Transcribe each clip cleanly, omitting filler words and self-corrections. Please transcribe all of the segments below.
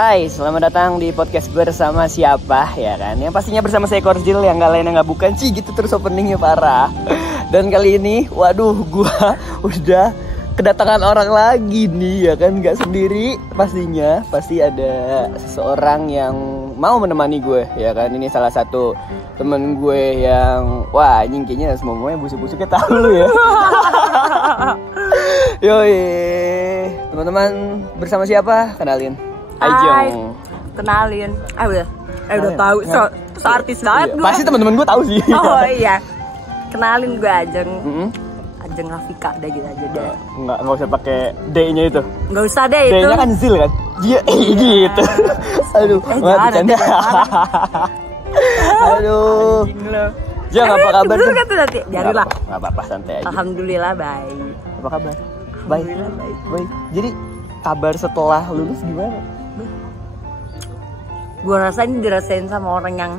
Hai, selamat datang di podcast bersama siapa ya kan? Yang pastinya bersama saya Korjil yang gak lain yang gak bukan sih gitu terus openingnya parah. Dan kali ini, waduh, gua udah kedatangan orang lagi nih ya kan, nggak sendiri pastinya, pasti ada seseorang yang mau menemani gue ya kan. Ini salah satu temen gue yang wah anjing kayaknya semuanya busuk-busuknya tahu lu ya. Yoi, teman-teman bersama siapa? Kenalin. Hai, kenalin. Udah tahu. So artis banget gue. Pasti teman-teman gue tahu sih. Oh iya. Kenalin gue Ajeng. Ajeng Rafika udah gitu aja deh. Enggak usah pakai D-nya itu. Enggak usah deh itu. D-nya kan Zil kan? Iya, gitu. Aduh, enggak bercanda. Aduh. Anjing lo. Jeng, apa kabar? Dulu kan tuh nanti. Jadilah. Enggak apa-apa, santai aja. Alhamdulillah baik. Apa kabar? Alhamdulillah baik. Jadi kabar setelah lulus gimana? Gue rasa ini dirasain sama orang yang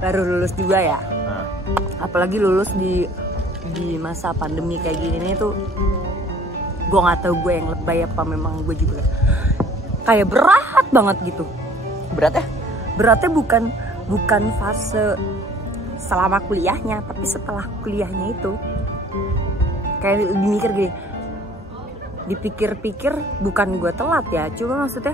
baru lulus juga ya. Apalagi lulus di masa pandemi kayak gini nih tuh, gue nggak tahu gue yang lebay apa memang gue juga kayak berat banget gitu. Berat ya? Beratnya bukan fase selama kuliahnya, tapi setelah kuliahnya itu kayak lebih mikir gini. Dipikir-pikir bukan gue telat ya, cuma maksudnya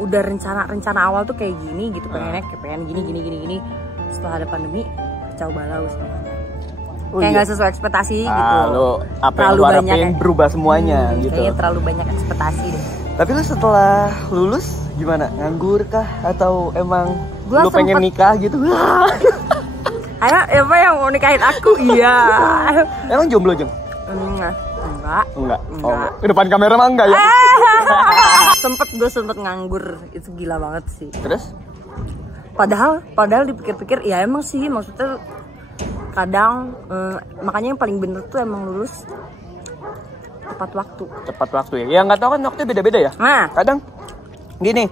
udah rencana awal tuh kayak gini gitu, pengen gini. Setelah ada pandemi kacau balau semuanya. Kayak nggak sesuai ekspektasi gitu. Lo apa terlalu yang banyak berubah semuanya gitu. Kayaknya terlalu banyak ekspektasi deh. Tapi lu setelah lulus gimana? Nganggur kah atau emang lu pengen nikah gitu? Ayo, apa yang mau nikahin aku? Iya. Emang jomblo, Jeng? Enggak. Oh, ke depan kamera mah enggak ya? Gue sempet nganggur, itu gila banget sih. Terus? Padahal dipikir-pikir ya emang sih, maksudnya kadang makanya yang paling bener tuh emang lulus tepat waktu. Tepat waktu ya? Ya nggak tahu kan waktunya beda-beda ya. Nah, kadang gini,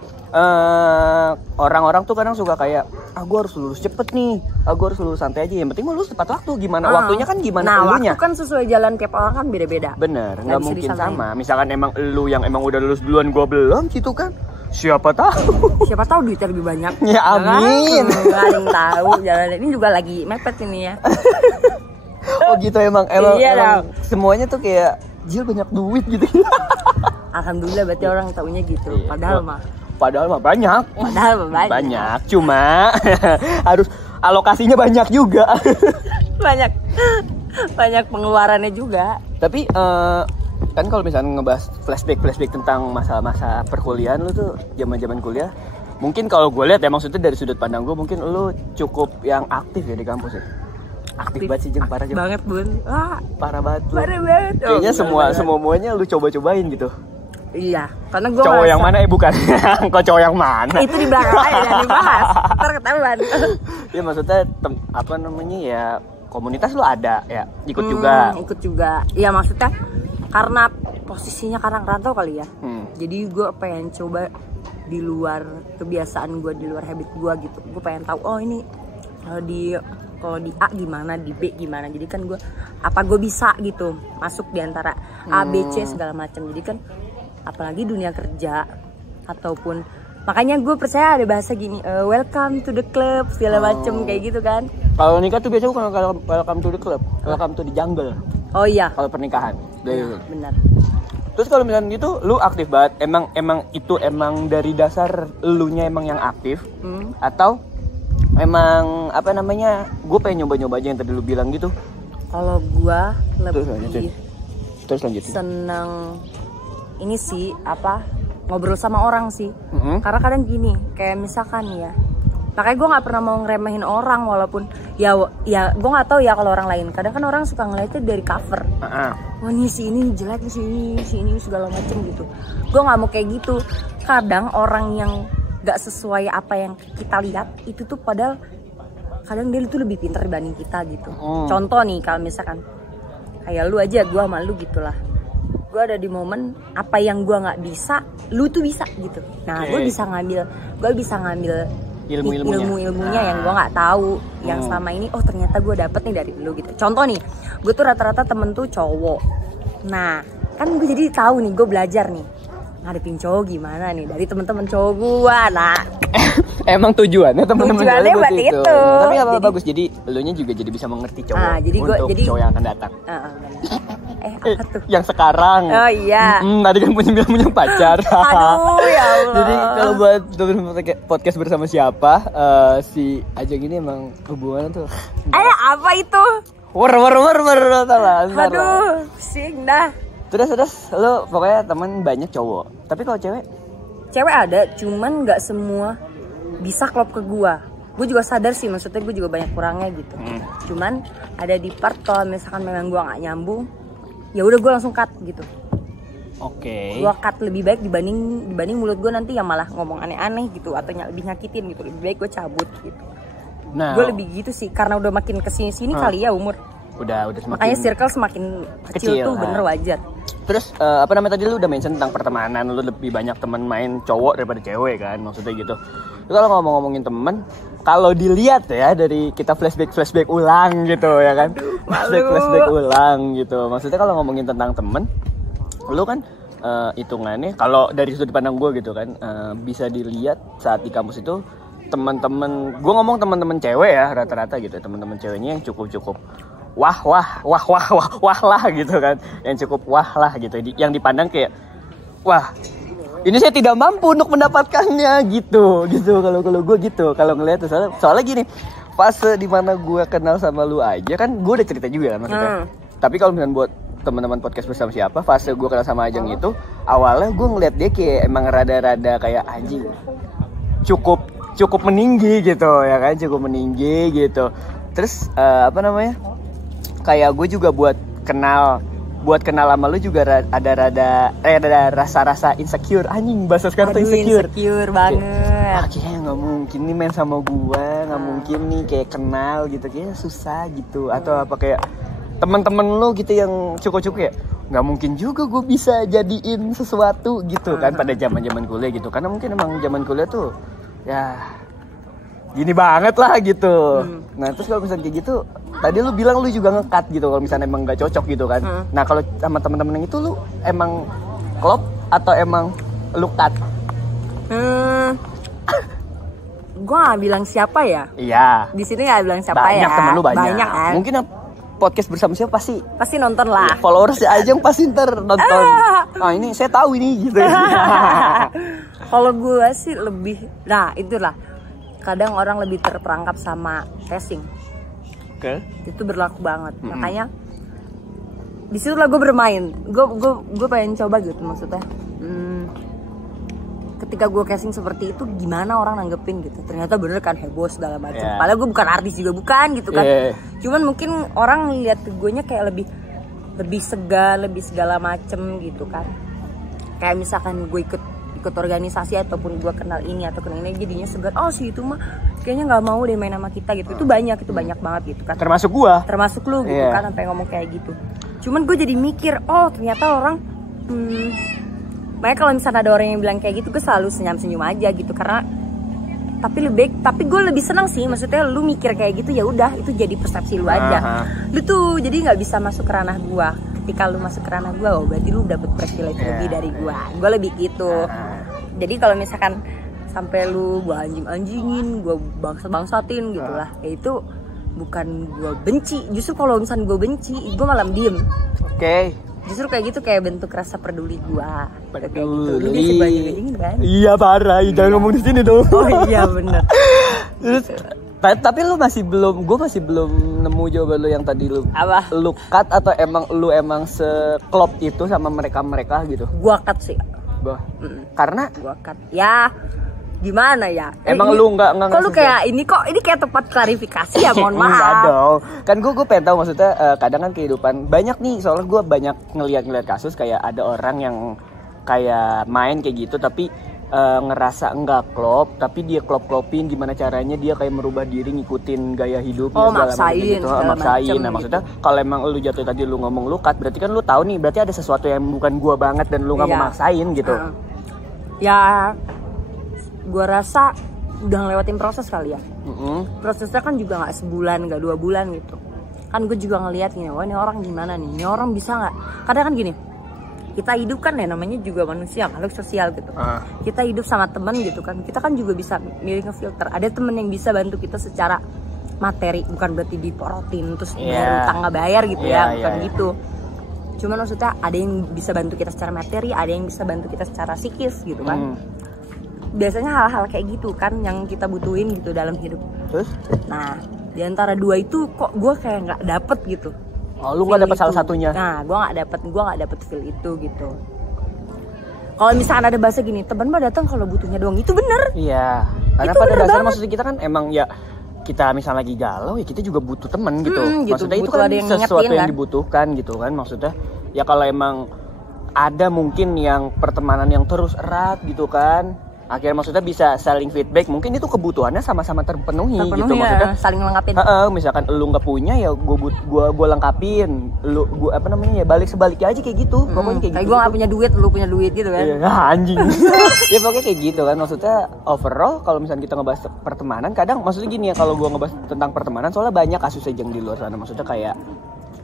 orang-orang tuh kadang suka kayak gue harus lulus cepet nih, gue harus lulus santai aja, yang penting lulus tepat waktu. Gimana waktunya kan gimana elunya? Waktu kan sesuai jalan tiap orang kan beda-beda. Bener, nggak mungkin sama. Misalkan emang elu yang emang udah lulus duluan, gue belum gitu kan, siapa tahu duitnya lebih banyak. Ya amin. Nggak ada yang tahu jalan ini juga lagi mepet ini ya. Oh gitu, emang iya, semuanya tuh kayak Jil banyak duit gitu. Alhamdulillah berarti orang taunya gitu. Padahal mah banyak. Banyak. Cuma harus alokasinya banyak juga. banyak pengeluarannya juga. Tapi kan kalau misalnya ngebahas flashback tentang masa-masa perkuliahan lu tuh, zaman kuliah, mungkin kalau gue lihat ya, maksudnya dari sudut pandang gue, mungkin lu cukup yang aktif ya di kampus ya. Aktif banget sih, Jeng, parah banget Bun. Parah banget. Kayaknya semuanya lu cobain gitu. Iya, karena gue cowok yang mana bukan. Kok cowok yang mana? Itu di belakang aja jangan dibahas. Ntar ketahuan. Ya maksudnya ya komunitas lu ada ya, ikut juga. Iya maksudnya karena posisinya karena rantau kali ya. Jadi gue pengen coba di luar kebiasaan gue, di luar habit gue gitu. Gue pengen tahu ini kalau di A gimana, di B gimana. Jadi kan gue bisa gitu masuk di antara A, B, C segala macam. Jadi kan apalagi dunia kerja ataupun, makanya gue percaya ada bahasa gini, welcome to the club segala macem kayak gitu kan. Kalau nikah tuh biasanya bukan welcome to the club, welcome to the jungle. Oh iya. Kalau pernikahan. Ya, benar. Terus kalau misalnya gitu, lu aktif banget. Emang itu dari dasar elunya emang yang aktif, atau emang gue pengen nyoba aja yang tadi lu bilang gitu? Kalau gue lebih terus lanjutin. Seneng ini sih ngobrol sama orang sih. Karena kadang gini, kayak misalkan ya, makanya gue nggak pernah mau ngeremehin orang, walaupun ya gue nggak tahu ya kalau orang lain. Kadang kan orang suka ngeliatnya dari cover. Wah nih si ini jelek, si ini segala macem gitu. Gue nggak mau kayak gitu. Kadang orang yang nggak sesuai apa yang kita lihat itu tuh padahal kadang dia itu lebih pintar dibanding kita gitu. Contoh nih, kalau misalkan kayak lu aja, gue sama lu gitulah. Gue ada di momen apa yang gue nggak bisa, lu tuh bisa gitu. Nah, gue bisa ngambil ilmu-ilmunya yang gue nggak tahu, yang selama ini ternyata gue dapet nih dari lu gitu. Contoh nih, gue tuh rata-rata temen tuh cowok. Nah, kan gue jadi tahu nih, gue belajar nih. ngadepin cowok gimana nih dari teman-teman cowok gua. Nah, emang tujuannya teman-teman tujuannya buat itu. Tapi apa bagus, jadi elunya juga jadi bisa mengerti cowok jadi gua, untuk cowok yang akan datang. Apa tuh? Yang sekarang. Oh iya. Tadi kan punya pacar. Aduh ya Allah. Jadi kalau buat podcast bersama siapa, si Ajeng ini emang hubungannya tuh. Apa itu? War. Aduh, pusing dah. Terus lo pokoknya teman banyak cowok. Tapi kalau cewek? Cewek ada, cuman nggak semua bisa klop ke gua. Gue juga sadar sih, maksudnya gue juga banyak kurangnya gitu. Cuman ada di part kalau misalkan memang gua nggak nyambung, ya udah gue langsung cut gitu. Oke. Gue cut lebih baik dibanding mulut gue nanti yang malah ngomong aneh-aneh gitu atau lebih nyakitin gitu. Lebih baik gue cabut gitu. Nah, gue lebih gitu sih karena udah makin kesini kali ya umur. Udah semakin. Makanya circle semakin kecil tuh bener wajar. Terus apa namanya tadi lu udah mention tentang pertemanan, lu lebih banyak teman main cowok daripada cewek kan, maksudnya gitu. Lu kalau ngomongin temen, kalau dilihat ya dari kita flashback ulang gitu ya kan, flashback ulang gitu. Maksudnya kalau ngomongin tentang temen, lu kan hitungannya kalau dari sudut pandang gue gitu kan, bisa dilihat saat di kampus itu teman-teman, gue ngomong teman-teman cewek ya rata-rata gitu, teman-teman ceweknya yang cukup wah lah gitu kan, yang cukup wah lah gitu, yang dipandang kayak wah ini saya tidak mampu untuk mendapatkannya gitu kalau gue gitu kalau ngeliat soalnya gini, fase dimana gue kenal sama lu aja kan gue udah cerita juga kan maksudnya. Tapi kalau misalnya buat teman-teman podcast bersama siapa, fase gue kenal sama Ajeng itu awalnya gue ngeliat dia kayak emang rada-rada kayak anjing cukup meninggi gitu ya kan, cukup meninggi gitu. Terus apa namanya, kayak gue juga buat kenal sama lu juga ada rasa insecure, anjing bahasa sekarang tuh insecure banget. Kayaknya nggak mungkin nih main sama gue, nggak mungkin nih kayak kenal gitu, kayaknya susah gitu. Atau apa kayak teman-teman lu gitu yang cukup ya, nggak mungkin juga gue bisa jadiin sesuatu gitu kan pada zaman kuliah gitu, karena mungkin emang zaman kuliah tuh ya gini banget lah gitu. Nah terus kalau misalnya kayak gitu, tadi lu bilang lu juga nge-cut gitu kalau misalnya emang nggak cocok gitu kan. Nah kalau sama temen-temen yang itu lu emang klop atau emang lu cut? Gue nggak bilang siapa ya. Iya. Di sini nggak bilang siapa banyak, ya. Temen lu banyak kan. Mungkin podcast bersama siapa pasti nonton lah. Followers aja pasti ntar nonton. Ini saya tahu ini gitu. Kalau gue sih lebih, nah itulah kadang orang lebih terperangkap sama casing. Oke. Itu berlaku banget. Makanya di situ lah gue bermain. Gue pengen coba gitu maksudnya. Ketika gue casing seperti itu gimana orang nanggepin gitu. Ternyata bener kan heboh segala macam. Padahal gue bukan artis juga bukan gitu kan. Cuman mungkin orang lihat gue nya kayak lebih segan, lebih segala macem gitu kan. Kayak misalkan gue ikut organisasi ataupun gue kenal ini atau kenal ini jadinya segan, oh sih itu mah kayaknya nggak mau deh main sama kita gitu. Itu banyak banget gitu kan, termasuk lu gitu kan sampai ngomong kayak gitu. Cuman gue jadi mikir, oh ternyata orang makanya kalau misalnya ada orang yang bilang kayak gitu gue selalu senyum aja gitu, karena tapi gue lebih senang sih, maksudnya lu mikir kayak gitu ya udah itu jadi persepsi lu aja. Lu tuh jadi nggak bisa masuk ke ranah gue. Ketika lu masuk ke ranah gue, oh berarti lu dapet privilege lebih dari gue lebih gitu. Jadi kalau misalkan sampai lu gue anjingin, gue bangsatin gitu lah, ya itu bukan gue benci. Justru kalau misalkan gue benci, gue malah diem. Oke. Justru kayak gitu kayak bentuk rasa peduli gue. Peduli. Lu bisa gue anjingin kan? Iya parah, jangan ngomong di sini dong. Oh iya bener. Terus tapi lu masih belum nemu jawaban lu yang tadi lu. Apa? Lu cut atau emang seklop itu sama mereka gitu? Gua cut sih. Karena gua cut. Ya gimana ya? Emang lu enggak kok lu kayak ini kayak tempat klarifikasi ya, mohon maaf. Enggak dong. Kan gue pengen tahu maksudnya kadang kan kehidupan banyak nih, soalnya gue banyak ngeliat kasus kayak ada orang yang kayak main kayak gitu tapi ngerasa enggak klop, tapi dia klopin gimana caranya dia kayak merubah diri ngikutin gaya hidupnya maksain gitu. Maksain. Nah maksudnya kalau emang lu jatuh tadi lu ngomong lu cut, berarti kan lu tahu nih berarti ada sesuatu yang bukan gua banget dan lu nggak mau maksain gitu. Ya gua rasa udah ngelewatin proses kali ya. Prosesnya kan juga nggak sebulan, nggak 2 bulan gitu. Kan gue juga ngeliat gini, wah ini orang gimana nih, ini orang bisa nggak? Kadang kan gini, kita hidup kan ya namanya juga manusia, makhluk sosial gitu. Kita hidup sama teman gitu kan, kita kan juga bisa milih ngefilter. Ada temen yang bisa bantu kita secara materi, bukan berarti diporotin terus bayar utang nggak bayar gitu bukan gitu. Cuman maksudnya ada yang bisa bantu kita secara materi, ada yang bisa bantu kita secara psikis gitu kan. Biasanya hal-hal kayak gitu kan yang kita butuhin gitu dalam hidup. Terus? Nah, di antara dua itu kok gue kayak nggak dapet gitu. Oh, lu nggak dapet salah satunya? Nah, gue nggak dapet feel itu gitu. Kalau misalkan ada bahasa gini, teman mah datang kalau butuhnya doang, itu bener. Iya. Karena itu pada dasarnya banget. maksudnya kita kan emang ya kita misalnya lagi galau ya kita juga butuh teman gitu. Maksudnya itu kan sesuatu yang dibutuhkan gitu kan. Maksudnya ya kalau emang ada mungkin yang pertemanan yang terus erat gitu kan. Akhirnya maksudnya bisa saling feedback, mungkin itu kebutuhannya sama-sama terpenuhi gitu ya, maksudnya. Saling lengkapin. Misalkan lu nggak punya ya gua lengkapin. Gua apa namanya ya balik sebaliknya aja kayak gitu. Pokoknya kayak gitu. Gua nggak punya duit, lu punya duit gitu kan. Iya, anjing. Ya pokoknya kayak gitu kan. Maksudnya overall kalau misalnya kita ngebahas pertemanan, kadang maksudnya gini ya, kalau gua ngebahas tentang pertemanan soalnya banyak kasus aja di luar sana. Maksudnya kayak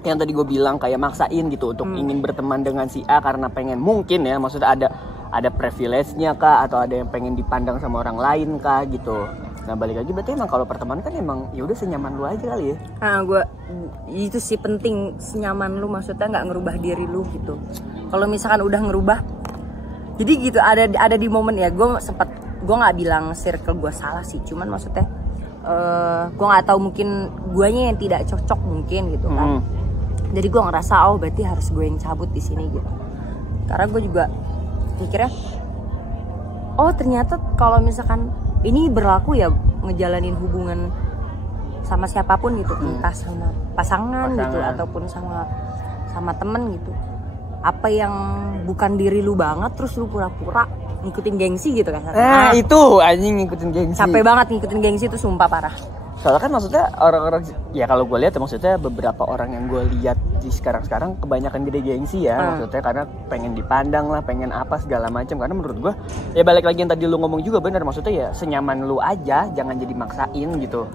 yang tadi gue bilang kayak maksain gitu untuk ingin berteman dengan si A karena pengen, mungkin ya maksudnya ada privilege-nya kah, atau ada yang pengen dipandang sama orang lain kah gitu. Nah balik lagi berarti emang kalau pertemanan kan emang ya udah senyaman lu aja kali ya. Nah gue itu sih penting, senyaman lu, maksudnya nggak ngerubah diri lu gitu. Kalau misalkan udah ngerubah, jadi gitu ada di momen ya gue nggak bilang circle gue salah sih, cuman maksudnya gue nggak tahu, mungkin guanya yang tidak cocok mungkin gitu kan. Jadi gue ngerasa berarti harus gue yang cabut di sini gitu. Karena gue juga mikirnya ternyata kalau misalkan ini berlaku ya ngejalanin hubungan sama siapapun gitu, entah sama pasangan gitu ataupun sama temen gitu. Apa yang bukan diri lu banget terus lu pura-pura ngikutin gengsi gitu kan. Itu anjing ngikutin gengsi. Capek banget ngikutin gengsi itu, sumpah parah. Soalnya kan maksudnya orang-orang ya kalau gue lihat ya, maksudnya beberapa orang yang gue lihat di sekarang kebanyakan gede gengsi ya, maksudnya karena pengen dipandang lah, pengen apa segala macam. Karena menurut gue ya balik lagi yang tadi lu ngomong juga benar, maksudnya ya senyaman lu aja, jangan jadi maksain gitu.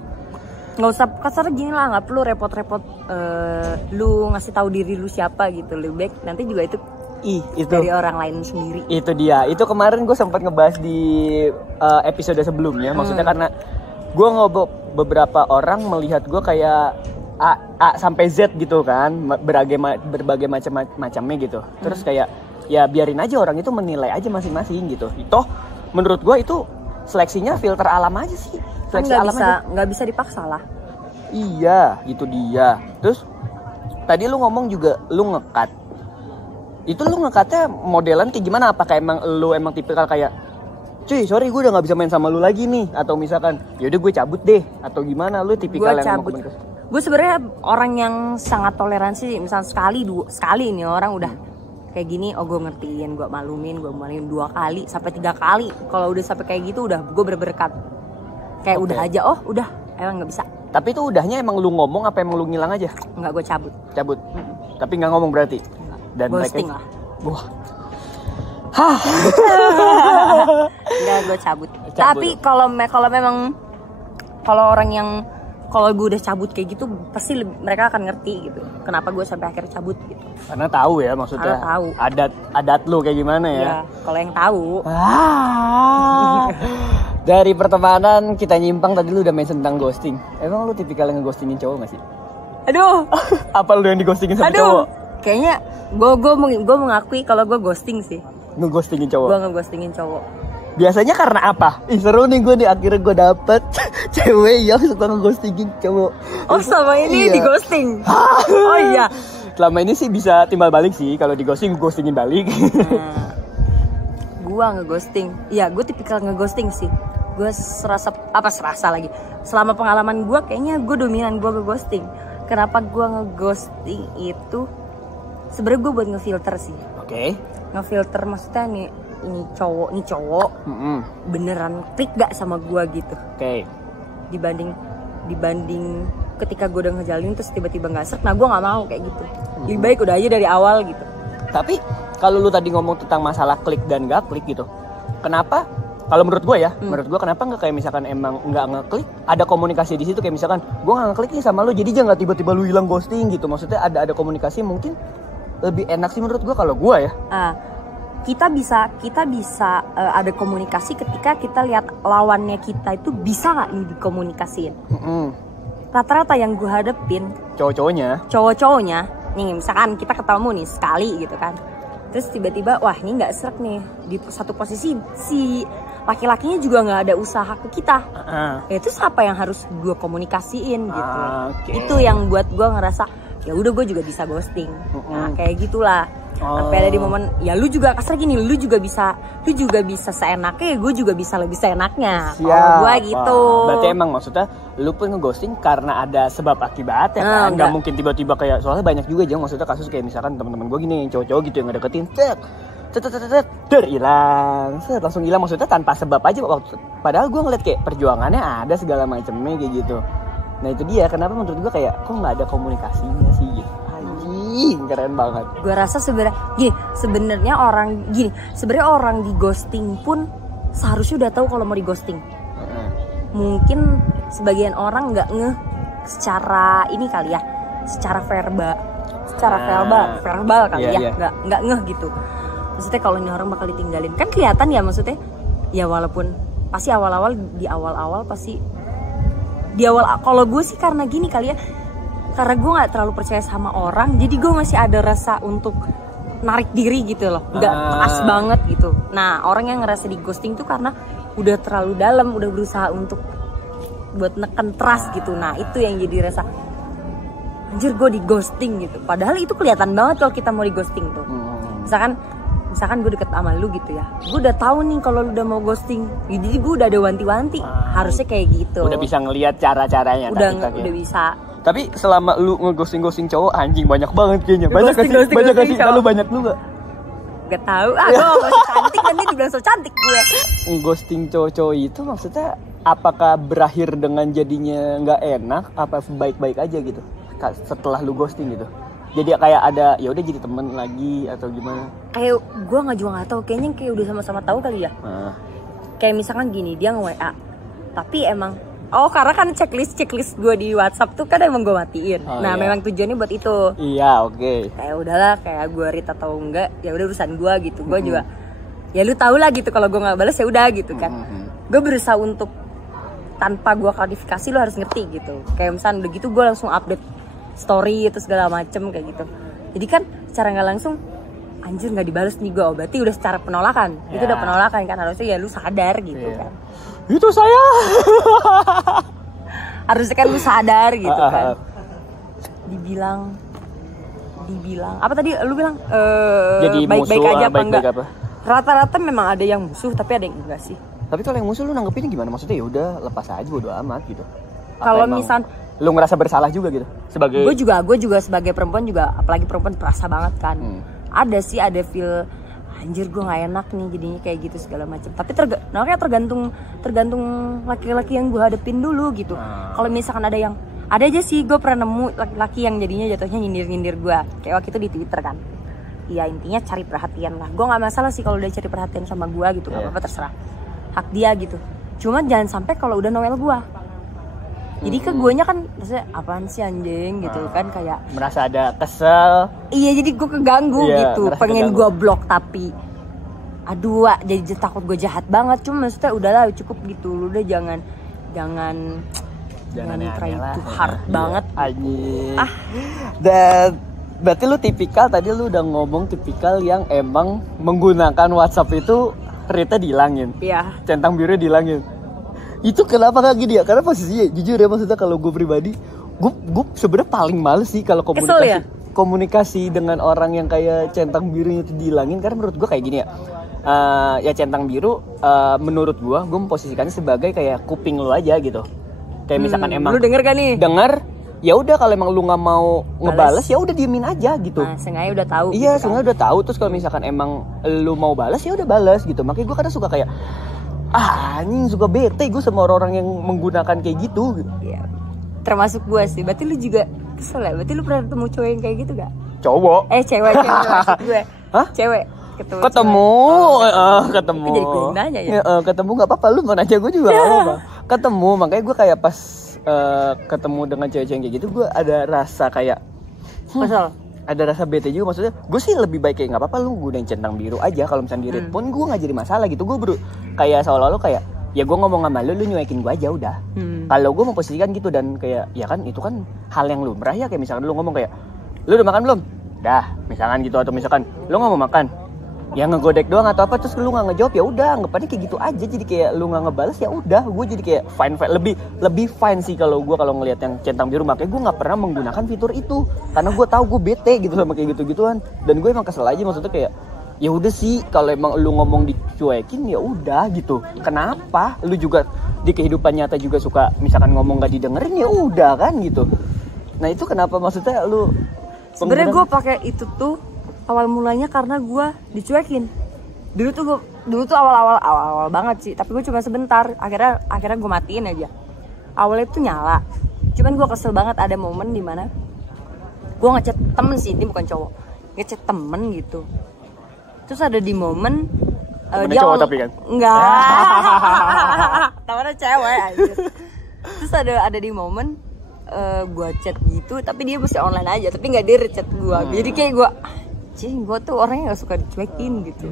Nggak usah kasar gini lah, nggak perlu repot-repot lu ngasih tahu diri lu siapa gitu. Lebih baik nanti juga itu dari orang lain sendiri. Itu dia. Itu kemarin gue sempat ngebahas di episode sebelumnya, maksudnya karena gue beberapa orang melihat gue kayak A sampai Z gitu kan, berbagai macamnya gitu. Terus kayak ya biarin aja orang itu menilai aja masing-masing gitu. Itu menurut gue itu seleksinya filter alam aja sih. Seleksi kan alam aja. Nggak bisa dipaksa lah. Iya, itu dia. Terus tadi lu ngomong juga lu ngekat. Itu lu ngekatnya modelan kayak gimana? Apakah lu emang tipikal kayak cuy, sorry gue udah gak bisa main sama lu lagi nih, atau misalkan yaudah gue cabut deh, atau gimana? Lu tipikal yang cabut. Gue sebenarnya orang yang sangat toleransi. Misal sekali ini orang udah kayak gini, gue ngertiin, gue malumin 2 kali sampai 3 kali. Kalau udah sampai kayak gitu udah gue berberkat. Kayak udah aja, udah emang nggak bisa. Tapi itu udahnya emang lu ngomong apa emang lu ngilang aja? Nggak, gue cabut. Tapi nggak ngomong berarti? Dan ghosting mereka... lah. Wah. Enggak, gue cabut. Tapi kalau memang orang yang kalau gue udah cabut kayak gitu pasti mereka akan ngerti gitu kenapa gue sampai akhirnya cabut gitu. Karena tahu ya, maksudnya tahu. adat lu kayak gimana ya. Iya, kalau yang tahu. Dari pertemanan kita nyimpang, tadi lu udah mention tentang ghosting. Emang lu tipikal yang nge-ghostingin cowok gak sih? Aduh. Apa lu yang di-ghostingin sama cowok? Kayaknya gue mengakui kalau gue ghosting sih. Nge-ghostingin cowok? Gue nge-ghostingin cowok. Biasanya karena apa? Seru nih gue akhirnya gue dapet cewek yang suka nge-ghostingin cowok. Sama ini di ghosting. Oh iya. Selama ini sih bisa timbal balik sih. Kalau di ghostingin balik. Gue nge-ghosting. Iya, gue tipikal nge-ghosting sih. Gue serasa lagi. Selama pengalaman gue kayaknya gue dominan gue nge-ghosting. Kenapa gue nge-ghosting itu? Sebenarnya gue buat ngefilter sih. Oke. Ngefilter maksudnya ini cowok beneran klik gak sama gue gitu. Oke. Dibanding ketika gue udah ngejalanin terus tiba-tiba nggak seret. Nah gue nggak mau kayak gitu. Lebih baik udah aja dari awal gitu. Tapi kalau lu tadi ngomong tentang masalah klik dan gak klik gitu, kenapa? Kalau menurut gue ya, menurut gue kenapa nggak kayak misalkan emang nggak ngeklik, ada komunikasi di situ, kayak misalkan gue nggak ngeklik nih sama lu, jadi jangan tiba-tiba lu hilang ghosting gitu. Maksudnya ada komunikasi mungkin lebih enak sih menurut gue kalau gue ya. Kita bisa ada komunikasi ketika kita lihat lawannya kita itu bisa nggak nih dikomunikasiin. Rata-rata yang gue hadepin cowok-cowoknya nih, misalkan kita ketemu nih sekali gitu kan, terus tiba-tiba wah ini nggak serak nih di satu posisi, si laki-lakinya juga nggak ada usaha ke kita. Ya itu apa yang harus gue komunikasiin gitu. Itu yang buat gue ngerasa ya udah gue juga bisa ghosting. Nah kayak gitulah. Sampai ada di momen ya lu juga kasar gini, lu juga bisa seenaknya, gue juga bisa lebih seenaknya. Kalau gue gitu. Berarti emang maksudnya lu pun ngeghosting karena ada sebab akibat ya kan? Nggak mungkin tiba-tiba kayak, soalnya banyak juga aja maksudnya kasus kayak misalkan teman-teman gue gini, cowok-cowok gitu yang ngedeketin, langsung hilang maksudnya tanpa sebab aja. Padahal gue ngeliat kayak perjuangannya ada segala macamnya kayak gitu. Nah itu dia kenapa menurut gue kayak kok nggak ada komunikasinya sih gitu. Keren banget. Gue rasa sebenarnya orang di ghosting pun seharusnya udah tahu kalau mau di ghosting. Mungkin sebagian orang nggak ngeh secara ini kali ya, secara verbal kali ya, nggak ngeh gitu. Maksudnya kalau ini orang bakal ditinggalin kan kelihatan ya, maksudnya ya walaupun pasti di awal kalau gue sih karena gini kali ya, karena gue nggak terlalu percaya sama orang, jadi gue masih ada rasa untuk narik diri gitu loh, nggak pas banget gitu. Nah orang yang ngerasa di ghosting tuh karena udah terlalu dalam, udah berusaha untuk buat neken trust gitu. Nah itu yang jadi rasa anjir gue di ghosting gitu, padahal itu kelihatan banget kalau kita mau di ghosting tuh. Misalkan gue deket sama lu gitu ya, gue udah tahu nih kalau lu udah mau ghosting, jadi gue udah ada wanti-wanti, harusnya kayak gitu. Udah bisa ngelihat cara-caranya. Udah bisa. Tapi selama lu ngeghosting cowok, anjing banyak banget kayaknya. Banyak kasih kalau banyak lu gak? Gak tahu. Gue masih cantik, nanti dibilang so cantik gue. Ghosting cowok-cowok itu maksudnya apakah berakhir dengan jadinya nggak enak, apa baik-baik aja gitu setelah lu ghosting gitu? Jadi kayak ada ya udah jadi temen lagi atau gimana? Kayak gue juga nggak tahu. Kayaknya kayak udah sama-sama tahu kali ya. Kayak misalkan gini, dia nge-WA, tapi emang karena kan checklist gue di WhatsApp tuh kan emang gue matiin. Memang tujuannya buat itu. Iya, oke. Kayak udahlah, kayak gue read atau enggak, ya udah urusan gue gitu. Gue juga, ya lu tau lah gitu. Kalau gue nggak balas ya udah gitu kan. Gue berusaha untuk tanpa gue klarifikasi lu harus ngerti gitu. Kayak misalnya udah gitu gue langsung update story itu segala macem kayak gitu. Jadi kan secara nggak langsung, anjir nggak dibalas nih gue, berarti udah secara penolakan. Itu udah penolakan kan, harusnya ya lu sadar gitu kan. Itu saya harusnya kan lu sadar gitu kan. Dibilang apa tadi lu bilang jadi baik-baik musuh, aja apa enggak? Apa? Rata-rata memang ada yang musuh tapi ada yang enggak sih. Tapi kalau yang musuh lu nanggepinnya gimana? Maksudnya ya udah lepas aja, bodo amat gitu. Kalau misal lu ngerasa bersalah juga gitu sebagai gue juga sebagai perempuan juga, apalagi perempuan perasa banget kan. Ada feel anjir gue nggak enak nih jadinya kayak gitu segala macam. Tapi tergantung laki-laki yang gue hadepin dulu gitu. Kalau misalkan ada aja sih gue pernah nemu laki-laki yang jadinya jatuhnya nyindir gue kayak waktu itu di Twitter kan. Ya intinya cari perhatian lah. Gue nggak masalah sih kalau udah cari perhatian sama gue gitu, nggak apa-apa, terserah hak dia gitu. Cuma jangan sampai kalau udah noel gue. Jadi ke guanya kan maksudnya apaan sih anjing gitu kan, kayak merasa ada kesel. Iya, jadi gue keganggu gitu. Pengen gue blok tapi aduh jadi takut gue jahat banget. Cuma maksudnya udahlah cukup gitu. Lu udah jangan try to hard banget. Dan berarti lu tipikal, tadi lu udah ngomong tipikal yang emang menggunakan WhatsApp itu rate dihilangin. Iya. Centang biru dihilangin. Itu kenapa kayak gini ya? Karena posisinya jujur ya, maksudnya kalau gue pribadi, gue sebenarnya paling males sih kalau komunikasi dengan orang yang kayak centang birunya itu dihilangin. Karena menurut gue kayak gini ya, ya centang biru menurut gue memposisikannya sebagai kayak kuping lu aja gitu. Kayak misalkan emang lu denger gak nih? Denger, ya udah kalau emang lu nggak mau ngebales ya udah diemin aja gitu. Sengaja udah tahu. Iya, gitu sengaja udah tahu. Terus kalau misalkan emang lu mau balas ya udah balas gitu. Makanya gue kadang suka kayak anjing, suka bete gue sama orang-orang yang menggunakan kayak gitu. Iya. Termasuk gue sih. Berarti lu juga kesel ya? Berarti lu pernah ketemu cowok yang kayak gitu gak? Cowok? Cewek maksud gue. Hah? Cewek. Ketemu. Ketemu. Jadi gue yang nanya ya? Ketemu gak apa-apa, lu mau nanya gue juga gak apa-apa. Ketemu, makanya gue kayak pas ketemu dengan cewek-cewek kayak gitu, gue ada rasa kayak kesel. ada rasa bete juga, maksudnya gue sih lebih baik kayak nggak apa-apa lu gunain centang biru aja, kalau misalnya di read pun gue nggak jadi masalah gitu. Gue kayak seolah-olah kayak ya gue ngomong sama lu nyuekin gue aja udah. Kalau gue memposisikan gitu, dan kayak ya kan itu kan hal yang lumrah ya, kayak misalkan lu ngomong kayak lu udah makan belum, dah misalkan gitu, atau misalkan lu nggak mau makan ya ngegodek doang atau apa, terus lu nggak ngejawab ya udah, anggapannya kayak gitu aja. Jadi kayak lu nggak ngebales ya udah, gue jadi kayak fine, lebih fine sih kalau gue kalau ngelihat yang centang biru. Makanya gue nggak pernah menggunakan fitur itu karena gue tahu gue bete gitu sama kayak gitu-gituan, dan gue emang kesel aja. Maksudnya kayak ya udah sih, kalau emang lu ngomong dicuekin ya udah gitu, kenapa lu juga di kehidupan nyata juga suka misalkan ngomong nggak didengerin, ya udah kan gitu. Nah itu kenapa maksudnya lu sebenarnya gue pakai itu tuh awal mulanya karena gue dicuekin. Dulu tuh awal banget sih, tapi gue cuma sebentar, akhirnya gue matiin aja. Awalnya tuh nyala, cuman gue kesel banget ada momen dimana gue ngechat temen sih, ini bukan cowok, ngechat temen gitu. Terus ada di momen dia cowok tapi kan enggak temennya cewek aja. Terus ada di momen gue chat gitu, tapi dia masih online aja, tapi nggak dia chat gue. Jadi kayak gue tuh orangnya nggak suka dicuekin gitu.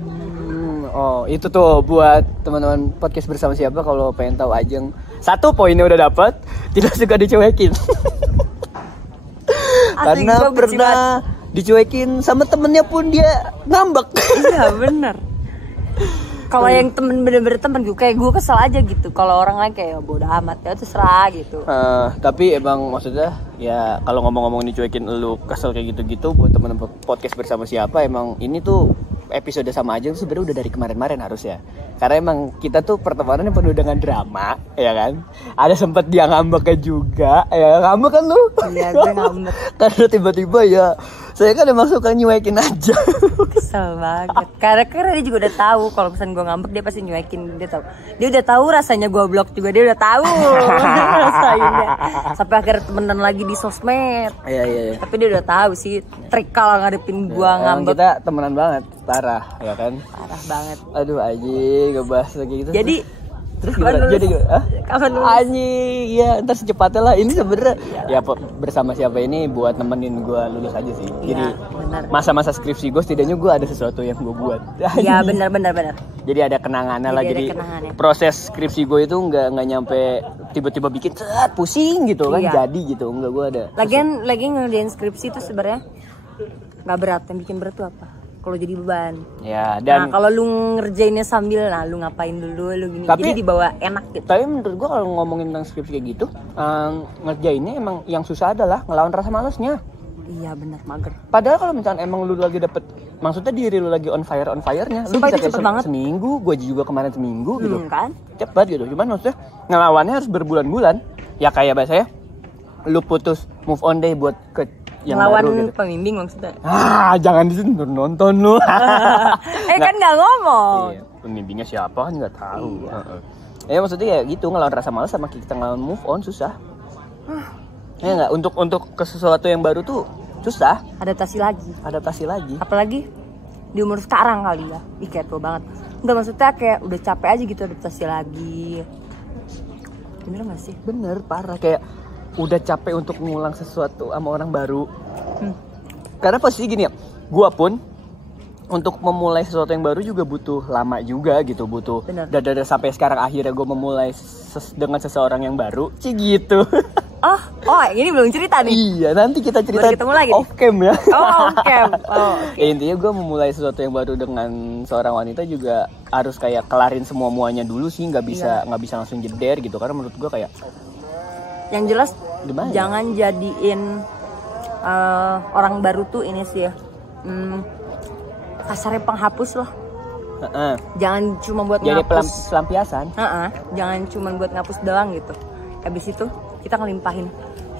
Oh itu tuh buat teman-teman podcast bersama siapa, kalau pengen tahu Ajeng 1 poinnya udah dapat, tidak suka dicuekin. Karena pernah dicuekin sama temennya pun dia ngambek. Iya bener. Kalau yang temen bener-bener temen gue, kayak gue kesel aja gitu. Kalau orang lain kayak bodo amat ya terserah gitu. Tapi emang maksudnya ya kalau ngomong-ngomong dicuekin lu kesel kayak gitu-gitu, buat temen podcast bersama siapa, emang ini tuh episode sama Ajeng tuh sebenarnya udah dari kemarin-kemarin harusnya. Karena emang kita tuh pertemanannya penuh dengan drama, ya kan? Ada sempat dia ngambek juga, ya ngambek kan lu? Iya, gue ngambek. Karena tiba-tiba ya saya kan emang suka nyuekin aja. Kesel banget. Karena dia juga udah tahu kalau misalnya gue ngambek dia pasti nyuekin, dia tahu. Dia udah tahu rasanya gue blok juga, dia udah tahu. Rasainnya. Sampai akhirnya temenan lagi di sosmed. Iya. Tapi dia udah tahu sih trik kalau ngadepin gue ngambek. Kita temenan banget, parah, ya kan? Parah banget. Aduh Aji, ngebahas lagi gitu. Jadi terus gimana? Jadi kapan lulus? Anjing, ya ntar secepatnya lah. Ini sebenarnya ya bersama siapa ini buat nemenin gue lulus aja sih. Jadi masa-masa skripsi gue setidaknya gue ada sesuatu yang gue buat. Iya benar. Jadi ada kenangannya lah. Jadi proses skripsi gue itu nggak nyampe tiba-tiba bikin pusing gitu kan. Jadi gitu, nggak, gue ada. Lagi ngerjain skripsi itu sebenarnya nggak berat, yang bikin berat tuh apa? Kalau jadi beban. Ya, dan kalau lu ngerjainnya sambil lu ngapain dulu, lu gini. Tapi, jadi dibawa enak gitu. Tapi menurut gua kalau ngomongin tentang skripsi kayak gitu, ngerjainnya emang yang susah adalah ngelawan rasa malesnya. Iya benar, mager. Padahal kalau misalnya emang lu lagi dapet, maksudnya diri lu lagi on fire-nya, lu bisa kayak seminggu, gua juga kemarin seminggu gitu. Kan? Cepat gitu. Cuman maksudnya ngelawannya harus berbulan-bulan. Ya kayak bahasanya lu putus move on deh buat ke yang ngelawan baru gitu. Pembimbing maksudnya. Jangan di sini nonton lu. Kan nggak ngomong. Iya, pembimbingnya siapa kan nggak tahu. Iya. Maksudnya ya gitu, ngelawan rasa malas sama kita ngelawan move on susah. Ya nggak, untuk ke sesuatu yang baru tuh susah. Adaptasi lagi. Apalagi di umur sekarang kali ya. Kayak tua banget. Enggak, maksudnya kayak udah capek aja gitu adaptasi lagi. Bener nggak sih? Bener, parah. Kayak udah capek untuk ngulang sesuatu sama orang baru. Karena pasti gini ya, gua pun untuk memulai sesuatu yang baru juga butuh lama juga gitu, butuh dari sampai sekarang akhirnya gue memulai dengan seseorang yang baru, gitu. Oh, ini belum cerita nih. Iya, nanti kita cerita off cam ya. Off cam. Intinya gue memulai sesuatu yang baru dengan seorang wanita juga harus kayak kelarin muanya dulu sih, nggak bisa langsung jeder gitu, karena menurut gue kayak yang jelas jangan jadiin orang baru tuh ini sih ya, kasarnya penghapus loh. Jangan cuma buat jadi ngapus. pelampiasan. Jangan cuma buat ngapus doang gitu. Habis itu kita ngelimpahin,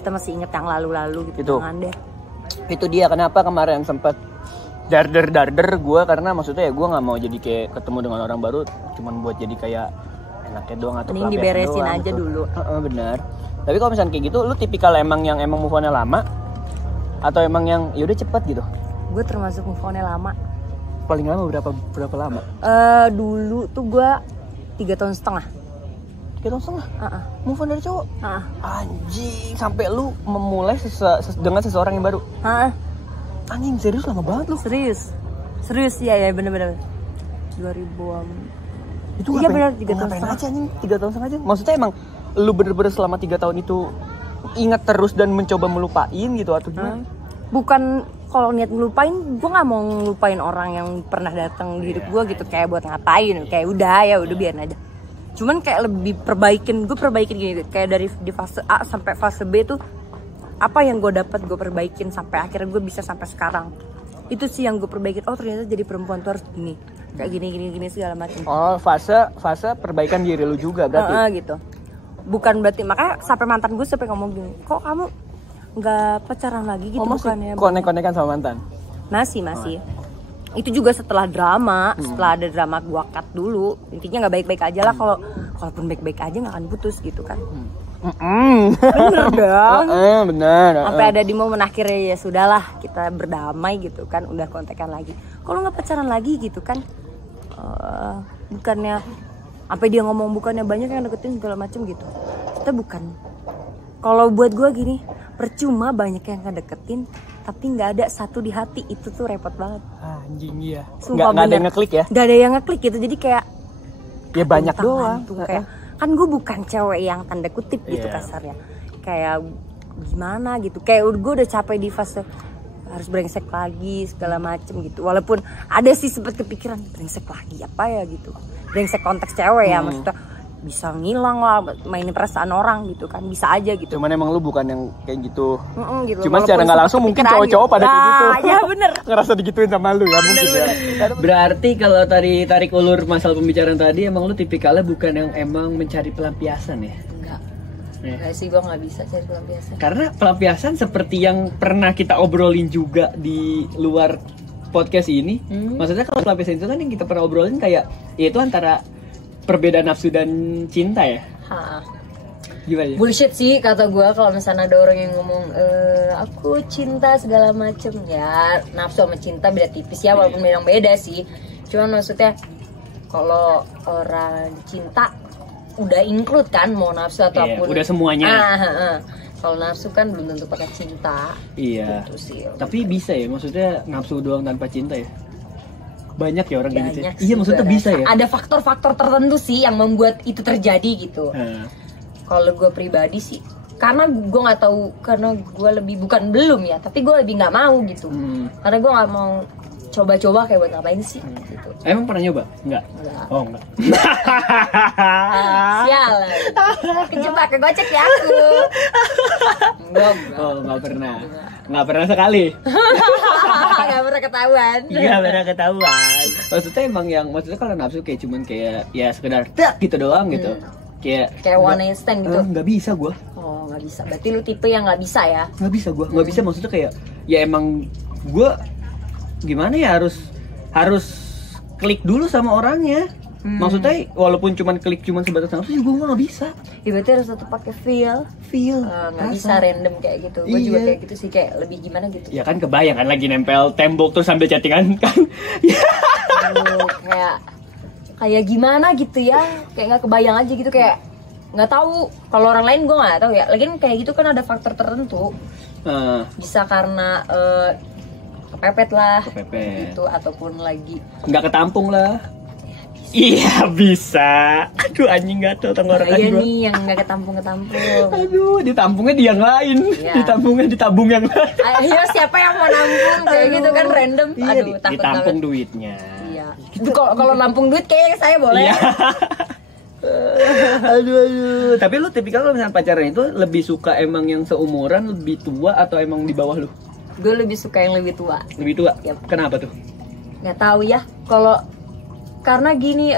kita masih inget yang lalu-lalu gitu. Jangan deh. Itu dia kenapa kemarin sempat darder gue, karena maksudnya ya gue nggak mau jadi kayak ketemu dengan orang baru cuman buat jadi kayak enaknya doang atau mending diberesin aja gitu. dulu. Benar. Tapi kalau misalnya kayak gitu, lu tipikal emang move on-nya lama atau emang yang yaudah cepet gitu? Gue termasuk move on-nya lama. Paling lama berapa lama? Dulu tuh gue 3,5 tahun. 3,5 tahun? Move on dari cowok? Anjing, sampai lu memulai dengan seseorang yang baru? Anjing serius lama banget lu. Serius ya bener-bener 2000-an. Itu iya benar 3 tahun setengah aja nih, 3 tahun setengah aja. Maksudnya emang lu bener-bener selama 3 tahun itu ingat terus dan mencoba melupain gitu atau gimana? Bukan kalau niat ngelupain, gue nggak mau ngelupain orang yang pernah datang di hidup gue gitu, kayak buat ngapain, kayak udah biarin aja. Cuman kayak lebih gue perbaikin gini, kayak dari di fase A sampai fase B tuh apa yang gue dapat gue perbaikin sampai akhirnya gue bisa sampai sekarang. Itu sih yang gue perbaikin. Oh ternyata jadi perempuan tuh harus gini, kayak gini segala macam. Oh fase perbaikan diri lu juga berarti. Gitu. Bukan berarti, makanya sampai mantan gue sampai ngomong gini, kok kamu nggak pacaran lagi gitu? Bukannya konek-konekan sama mantan? Masih. Itu juga setelah drama, setelah ada drama gue cut dulu. Intinya nggak baik-baik aja lah, kalaupun baik-baik aja nggak akan putus gitu kan. Bener dong. Bener. Sampai ada di momen akhirnya ya sudahlah kita berdamai gitu kan, udah kontekan lagi. Kalau nggak pacaran lagi gitu kan, bukannya sampai dia ngomong bukannya banyak yang deketin segala macem gitu. Kita bukan. Kalau buat gue gini, percuma banyak yang ngedeketin tapi nggak ada satu di hati, itu tuh repot banget. Anjing iya. Sumpah nggak ada yang ngeklik ya? Nggak ada yang ngeklik gitu, jadi kayak ya banyak doang. Tuh, kayak kan gue bukan cewek yang tanda kutip gitu kasarnya. Kayak gimana gitu. Kayak gue udah capek di fase harus brengsek lagi segala macem gitu. Walaupun ada sih sempet kepikiran brengsek lagi apa ya gitu. Brengsek konteks cewek ya, maksudnya bisa ngilang lah, mainin perasaan orang gitu kan, bisa aja gitu. Cuman emang lu bukan yang kayak gitu. Gitu. Cuman secara nggak langsung mungkin cowok-cowok pada kayak gitu. Ya bener. Ngerasa digituin sama lu ya mungkin ya. Berarti kalau tarik ulur masalah pembicaraan tadi, emang lu tipikalnya bukan yang emang mencari pelampiasan ya? Enggak sih, gue nggak bisa cari pelampiasan. Karena pelampiasan seperti yang pernah kita obrolin juga di luar podcast ini. Maksudnya kalau pelampiasan itu kan yang kita pernah obrolin kayak ya itu antara perbedaan nafsu dan cinta ya? Gimana? Bullshit sih kata gue kalau misalnya ada orang yang ngomong aku cinta segala macem, ya nafsu sama cinta beda tipis ya, walaupun memang beda sih. Cuman maksudnya kalau orang cinta udah include kan mau nafsu ataupun udah semuanya. Kalau nafsu kan belum tentu pakai cinta. Iya. Gitu sih. Tapi bisa ya, maksudnya nafsu doang tanpa cinta ya? Banyak ya orang kayak gitu. Iya maksudnya bisa ya. Ada faktor-faktor tertentu sih yang membuat itu terjadi gitu. Kalau gue pribadi sih, karena gue nggak tahu, karena gue lebih belum ya, tapi gue lebih nggak mau gitu. Karena gue nggak mau coba-coba kayak buat ngapain sih gitu. Emang pernah nyoba? Enggak. Oh enggak. Sialan. Kejebak kegocek ya aku. Enggak. Oh enggak pernah. Enggak pernah sekali. Enggak pernah ketahuan. Iya pernah ketahuan. Maksudnya emang maksudnya kalau nafsu kayak cuman kayak ya sekedar tak gitu doang gitu. Kayak one night stand gitu. Nggak bisa gue. Oh nggak bisa. Berarti lu tipe yang nggak bisa ya? Nggak bisa gue. Nggak bisa, maksudnya kayak ya emang gue gimana ya, harus klik dulu sama orangnya. Maksudnya walaupun cuman klik sebatas nafsu juga gue nggak bisa. Ya berarti harus tetap pakai feel. Nggak bisa random kayak gitu. Gue juga kayak gitu sih, kayak lebih gimana gitu. Ya kan kebayang kan lagi nempel tembok terus sambil chattingan kan. Kayak gimana gitu ya, kayak nggak kebayang aja gitu, kayak nggak tahu. Kalau orang lain gue nggak tahu ya. Lagian kayak gitu kan ada faktor tertentu. Bisa karena kepepet lah gitu, ataupun lagi nggak ketampung lah. Iya bisa. Aduh anjing gatel tenggorokan gue. Iya nih yang nggak ketampung. Aduh ditampungnya di yang lain. Ditampungnya ditabung yang lain. Ayo siapa yang mau nampung kayak gitu kan random. Aduh takut ditampung banget. Duitnya. Itu kalau nampung duit kayaknya saya boleh. Aduh. Tapi lu tipikal kalau misalnya pacaran itu lebih suka emang yang seumuran, lebih tua, atau emang di bawah lu? Gue lebih suka yang lebih tua. Lebih tua? Yep. Kenapa tuh? Nggak tahu ya. Karena gini,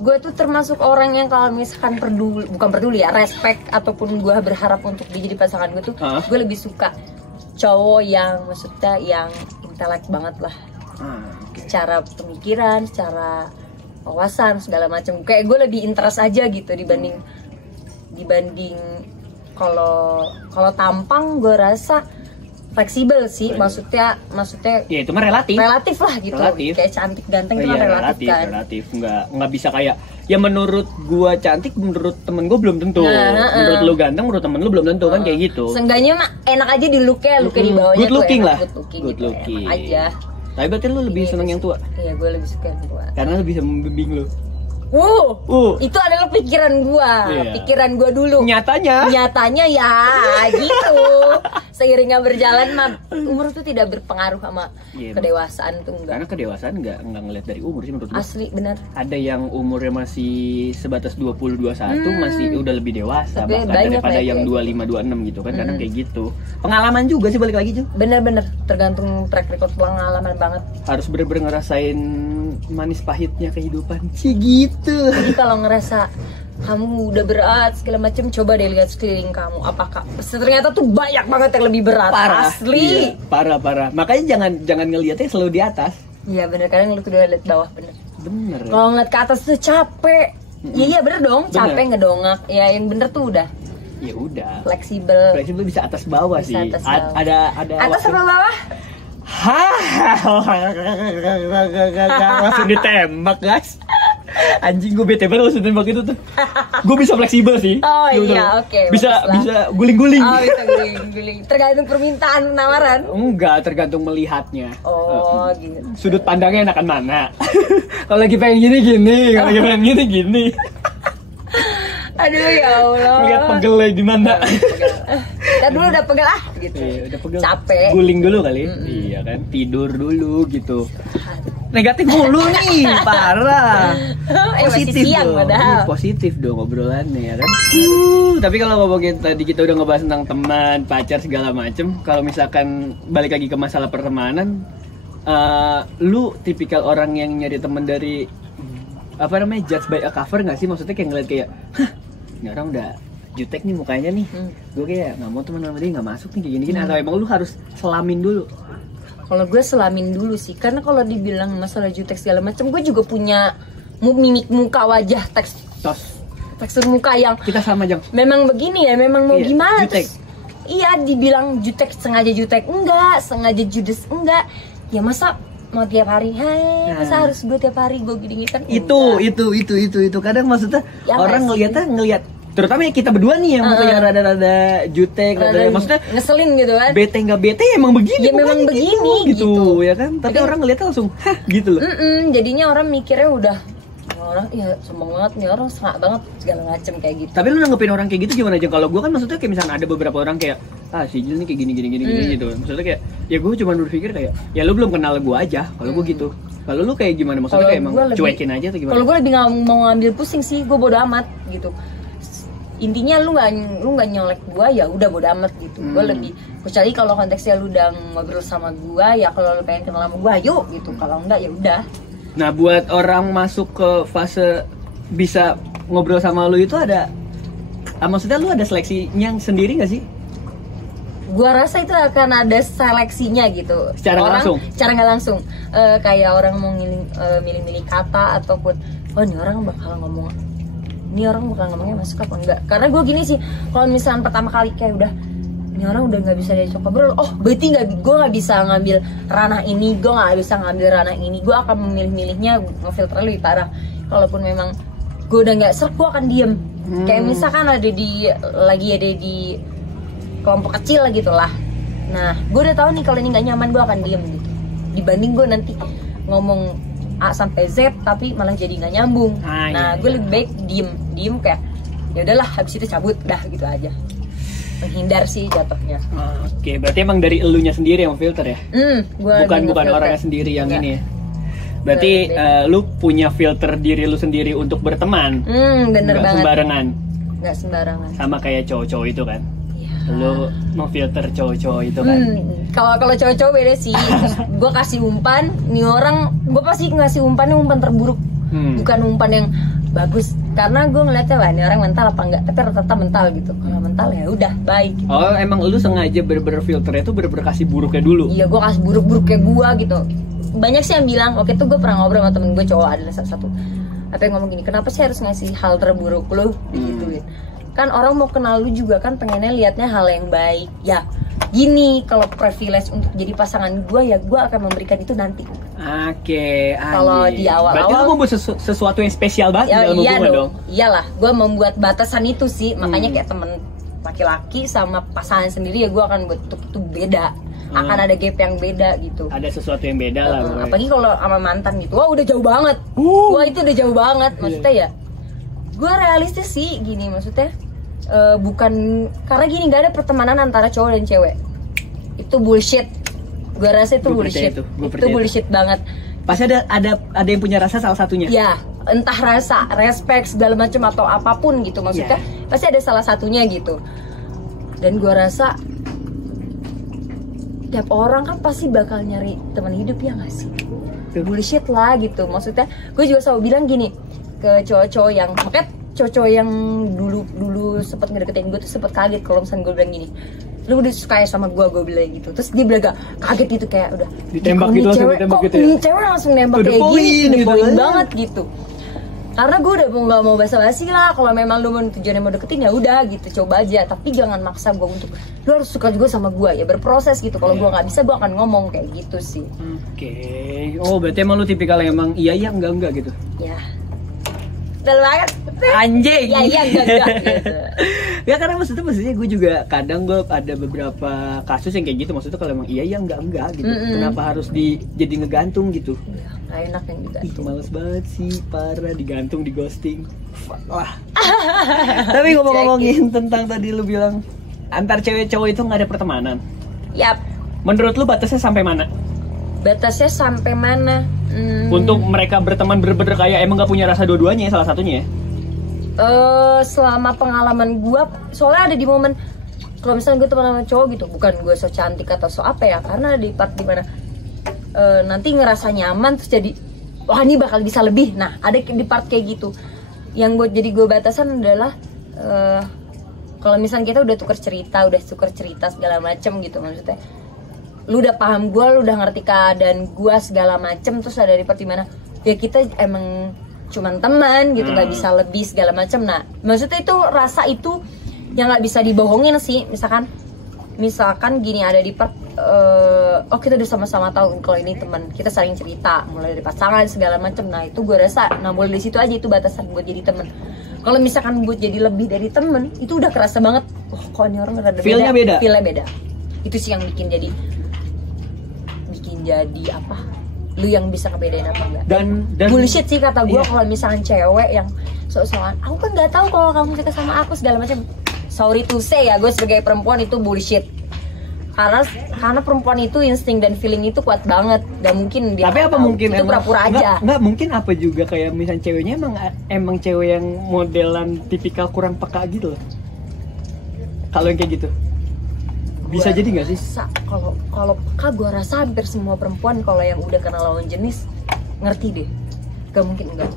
gue tuh termasuk orang yang kalau misalkan bukan peduli ya, respect ataupun gue berharap untuk dia jadi pasangan gue tuh, gue lebih suka cowok yang maksudnya yang intelek banget lah. Secara pemikiran, secara wawasan segala macam. Kayak gue lebih interest aja gitu dibanding kalau tampang gue rasa fleksibel sih, maksudnya ya itu mah relatif lah gitu. Relatif. Kayak cantik ganteng itu iya, kan relatif kan. Relatif nggak bisa kayak ya menurut gua cantik, menurut temen gua belum tentu. Menurut lu ganteng, menurut temen lu belum tentu kan kayak gitu. Seenggaknya mah enak aja di looknya di bawahnya good looking lah. Good looking gitu, aja. Tapi berarti lu lebih seneng yang tua? Iya, gue lebih suka yang tua. Karena lu bisa membimbing lu. Itu adalah pikiran gua. Pikiran gua dulu. Nyatanya ya gitu. Seiringnya berjalan mah umur tuh tidak berpengaruh sama kedewasaan tuh enggak. Karena kedewasaan enggak ngeliat dari umur sih menurut gua. Asli benar. Ada yang umurnya masih sebatas 20 21 masih udah lebih dewasa bahkan daripada yang 25 26 gitu kan. Kadang kayak gitu. Pengalaman juga sih balik lagi, Cu. Bener-bener tergantung track record pengalaman banget. Harus bener-bener ngerasain manis pahitnya kehidupan sih gitu. Jadi kalau ngerasa kamu udah berat segala macam, coba deh lihat sekeliling kamu, apakah ternyata tuh banyak banget yang lebih berat. Parah, asli. Iya, parah. Makanya jangan ngelihatnya selalu di atas. Iya bener, kadang lu tuh udah lihat bawah bener. Kalau ngeliat ke atas tuh capek. Iya bener dong, capek ngedongak. Ya yang bener tuh udah. Ya udah. Fleksibel bisa atas bawah bisa sih. Atas bawah. Ada atas sama bawah. Langsung ditembak, guys. Anjing, gue bete banget langsung tembak itu tuh. Gue bisa fleksibel sih. Oh iya, oke. Bisa guling-guling. Oh, bisa guling-guling. Tergantung permintaan penawaran. Enggak, tergantung melihatnya. Oh, gitu. Sudut pandangnya enakan mana? Kalau lagi pengen gini, kalau lagi pengen gini. Aduh ya Allah. Lihat pegelnya gimana? Tadi dulu udah pegel gitu. Iya, udah pegel. Capek. Guling dulu kali. Iya kan, tidur dulu gitu. Negatif mulu nih, parah. Positif dong. Padahal. Positif dong obrolannya ya kan. Tapi kalau ngomongin tadi kita udah ngebahas tentang teman, pacar segala macem. Kalau misalkan balik lagi ke masalah pertemanan, lu tipikal orang yang nyari teman dari apa namanya, judge by a cover nggak sih? Maksudnya kayak ngeliat kayak, ini orang udah jutek nih mukanya nih, gue kayak nggak mau teman sama dia, nggak masuk nih kayak gini-gini. Atau emang lu harus selamin dulu? Kalau gue selamin dulu sih, karena kalau dibilang masalah jutek segala macam, gue juga punya mimik muka, wajah, tekstur muka yang kita sama Jang. Memang begini ya, memang mau gimana? Jutek. Iya, dibilang jutek, sengaja jutek enggak, sengaja judes enggak. Ya masa mau tiap hari, masa harus gue tiap hari gue gini-gini kan? Itu kadang maksudnya ya, orang ngelihat terutama ya kita berdua nih yang mukanya rada-rada jutek, maksudnya ngeselin gitu kan. Bete nggak bete ya emang begini. Ya memang begini gitu ya kan. Tapi orang ngeliatnya langsung gitu loh. Jadinya orang mikirnya udah orang ya sombong banget nih, orang serak banget segala macem kayak gitu. Tapi lu nanggepin orang kayak gitu gimana aja? Kalau gue kan maksudnya kayak misalnya ada beberapa orang kayak si Jil nih kayak gini gitu. Maksudnya kayak ya gue cuma berpikir kayak ya lu belum kenal gue aja. Kalau gue gitu. Kalau lu kayak gimana? Maksudnya kayak emang cuekin aja atau gimana? Kalau gue lebih nggak mau ngambil pusing sih, gue bodo amat gitu. Intinya lu nggak nyolek gua, ya udah bodo amat gitu. Gua lebih kecuali kalau konteksnya lu udah ngobrol sama gua, ya kalau lu pengen kenal sama gua yuk gitu. Kalau enggak ya udah. Nah, buat orang masuk ke fase bisa ngobrol sama lu itu ada maksudnya lu ada seleksinya sendiri nggak sih? Gua rasa itu akan ada seleksinya gitu. Secara nggak langsung. Kayak orang mau milih-milih kata ataupun ini orang bakal ngomongnya masuk apa enggak. Karena gue gini sih, kalau misalnya pertama kali kayak udah ini orang udah nggak bisa diajak ngobrol, berarti gue nggak bisa ngambil ranah ini, gue nggak bisa ngambil ranah ini, gue akan memilih-milihnya, ngefilter lebih parah. Kalaupun memang gue udah nggak serk, gue akan diem. Kayak misalkan lagi ada di kelompok kecil gitu lah. Nah, gue udah tahu nih kalau ini nggak nyaman, gue akan diem gitu. Dibanding gue nanti ngomong A sampai Z tapi malah jadi nggak nyambung. Gue lebih baik diem kayak ya udahlah, habis itu cabut dah gitu aja, menghindar sih jatuhnya. Oke, berarti emang dari elunya sendiri yang filter ya? Bukan orangnya sendiri yang ini ya. Berarti lu punya filter diri lu sendiri untuk berteman. Bener banget. Nggak sembarangan. Sama kayak cowok-cowok itu kan? Lu mau filter cowok-cowok itu kan? Kalau cowok-cowok beda sih. Gue kasih umpan, nih orang gue pasti ngasih umpannya umpan terburuk, bukan umpan yang bagus. Karena gue ngeliatnya wah ini orang mental apa enggak, tapi rata-rata mental gitu. Kalau mental ya udah baik. Gitu. Oh emang lu sengaja bener-bener filternya tuh bener-bener kasih buruknya dulu? Iya, gue kasih buruk-buruknya gue gitu. Banyak sih yang bilang, oke tuh gue pernah ngobrol sama temen gue cowok, adalah satu. Apa yang ngomong gini, kenapa sih harus ngasih hal terburuk lu? Gituin. Kan orang mau kenal lu juga kan pengennya liatnya hal yang baik ya. gini, kalau privilege untuk jadi pasangan gue ya gue akan memberikan itu nanti. Oke, Kalau di awal-awal berarti lu membuat sesuatu yang spesial banget ya, dalam iya hubungan dong. dong. Iyalah, gue membuat batasan itu sih. Makanya kayak temen laki-laki sama pasangan sendiri ya gue akan buat itu beda. Akan ada gap yang beda gitu. Ada sesuatu yang beda lah. Apalagi kalau sama mantan gitu, wah udah jauh banget. Wah itu udah jauh banget. Maksudnya ya, gue realistis sih gini maksudnya. Bukan karena gini, nggak ada pertemanan antara cowok dan cewek. Itu bullshit. Gue rasa itu bullshit. Itu bullshit banget. Pasti ada yang punya rasa salah satunya. Ya, entah rasa, respect segala macam atau apapun gitu maksudnya. Pasti ada salah satunya gitu. Dan gue rasa tiap orang kan pasti bakal nyari teman hidup ya nggak sih? Bullshit lah gitu. Maksudnya gue juga selalu bilang gini ke cowok-cowok yang, makanya cowok-cowok yang dulu sempet ngedeketin gue tuh sempet kaget kalau misalnya gue bilang gini, lu udah suka ya sama gue bilang gitu. Terus dia bilang kaget gitu, kayak udah ditembak gitu, cewek, ditembak kok gitu ya? Cewek langsung nembak kayak point, gini, gitu point kan? banget gitu. Karena gue udah nggak mau basa-basi lah. Kalau memang lu mau tujuannya mau deketin ya udah gitu, coba aja. Tapi jangan maksa gue untuk lu harus suka juga sama gue, ya berproses gitu. Kalau gue nggak bisa, gue akan ngomong kayak gitu sih. Oke. Oh berarti emang lu tipikal yang emang iya enggak gitu. Ya betul banget. Anjing. Ya enggak gitu. Ya karena maksudnya gue juga kadang gue ada beberapa kasus yang kayak gitu. Maksudnya kalau emang iya enggak gitu. Kenapa harus jadi ngegantung gitu? Ya, gak enak yang digantung. Itu males banget sih, parah, digantung, di ghosting. Wah. Tapi ngomongin tentang tadi lu bilang antar cewek cowok itu nggak ada pertemanan. Yap. Menurut lu batasnya sampai mana? Batasnya sampai mana? Untuk mereka berteman bener-bener kayak emang gak punya rasa dua-duanya ya, salah satunya ya? Selama pengalaman gue, soalnya ada di momen kalau misalnya gue teman sama cowok gitu, bukan gue so cantik atau so apa ya, karena di part dimana nanti ngerasa nyaman terus jadi wah ini bakal bisa lebih. Nah ada di part kayak gitu yang buat jadi gue batasan adalah kalau misalnya kita udah tukar cerita segala macem gitu, maksudnya lu udah paham gue, lu udah ngerti keadaan gue segala macem, terus ada di part dimana ya kita emang cuman teman gitu, nggak bisa lebih segala macem. Nah maksudnya itu rasa itu yang nggak bisa dibohongin sih. Misalkan gini, ada di part oh kita udah sama-sama tahu kalau ini teman, kita saling cerita mulai dari pasangan segala macem. Nah itu gue rasa, nah mulai dari situ aja itu batasan buat jadi teman. Kalau misalkan buat jadi lebih dari temen, itu udah kerasa banget. Oh, kok ini orang rada beda. Feelnya beda. Itu sih yang bikin jadi apa? Lu yang bisa ngebedain apa enggak? Dan bullshit sih kata gue. Kalau misalkan cewek yang sok-sokan, aku kan nggak tahu kalau kamu suka sama aku segala macam. Sorry to say ya, gue sebagai perempuan itu bullshit. Karena perempuan itu insting dan feeling itu kuat banget. Gak mungkin dia. Tapi apa mungkin itu pura-pura aja? Nggak mungkin apa juga kayak misalnya ceweknya emang cewek yang modelan tipikal kurang peka gitu loh. Kalau yang kayak gitu bisa jadi nggak sih? Kalau peka gue rasa hampir semua perempuan kalau yang udah kenal lawan jenis ngerti deh. Gak mungkin enggak.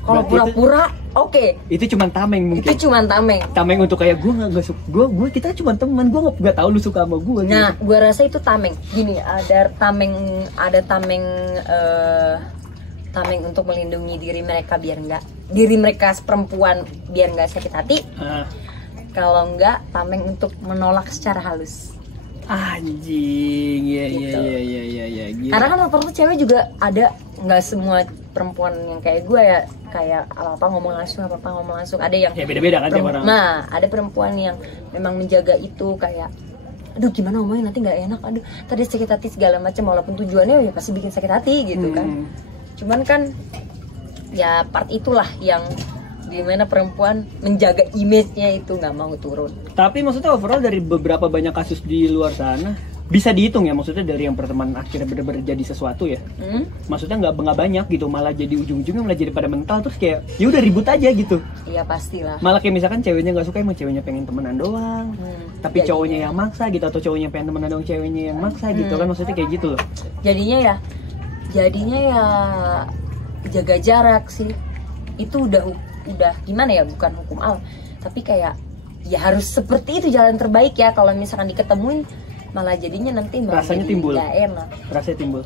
Kalau pura-pura oke. Itu cuma tameng mungkin. Itu cuma tameng. Tameng untuk kayak gue nggak suka, gue kita cuma teman, gue nggak tahu lu suka sama gue. Nah, gue rasa itu tameng. Gini, ada tameng untuk melindungi diri mereka perempuan biar nggak sakit hati. Kalau enggak, tameng untuk menolak secara halus. Anjing, iya. Gitu. Karena kan rata-rata cewek juga ada, nggak semua perempuan yang kayak gue ya, kayak apa ngomong langsung. Ada yang ya beda-beda kan tiap orang. Nah, ada perempuan yang memang menjaga itu, kayak aduh gimana ngomongnya nanti nggak enak, aduh tadi sakit hati segala macam, walaupun tujuannya ya pasti bikin sakit hati gitu kan. Cuman kan ya part itulah yang gimana perempuan menjaga image-nya itu nggak mau turun. Tapi maksudnya overall dari beberapa banyak kasus di luar sana bisa dihitung ya, maksudnya dari yang pertemanan akhirnya benar-benar jadi sesuatu ya. Maksudnya nggak banyak gitu, malah jadi ujung-ujungnya malah jadi pada mental, terus kayak ya udah ribut aja gitu. Iya pastilah. Malah kayak misalkan ceweknya nggak suka, emang ceweknya pengen temenan doang, tapi ya, cowoknya yang maksa gitu, atau cowoknya pengen temenan doang, ceweknya yang maksa gitu kan, maksudnya kayak gitu loh. Jadinya ya jaga jarak sih. Itu udah gimana ya, bukan hukum alam, tapi kayak ya harus seperti itu jalan terbaik ya. Kalau misalkan diketemuin malah jadinya nanti malah rasanya jadi timbul. nggak enak. Rasanya timbul.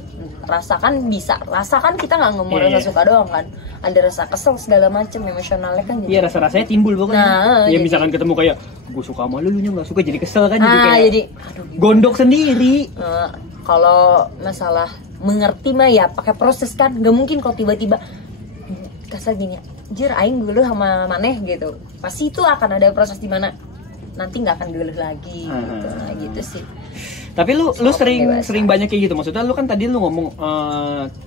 Rasakan bisa, rasakan kita nggak ngomong Iya, rasa iya. suka doang kan, ada rasa kesel segala macam emosionalnya kan jadi. Iya, rasa-rasanya timbul pokoknya. Nah, ya jadi- misalkan ketemu kayak gue suka sama lu nya nggak suka, jadi kesel kan, jadi kayak jadi aduh gitu. gondok sendiri. Kalau masalah mengerti mah ya pakai proses kan, nggak mungkin kalau tiba-tiba kasar gini, jir aing geuleuh sama maneh gitu, pasti itu akan ada proses di mana nanti nggak akan geuleuh lagi gitu. Nah gitu sih. Tapi lu Soal sering pendewasaan. banyak kayak gitu. Maksudnya lu kan tadi lu ngomong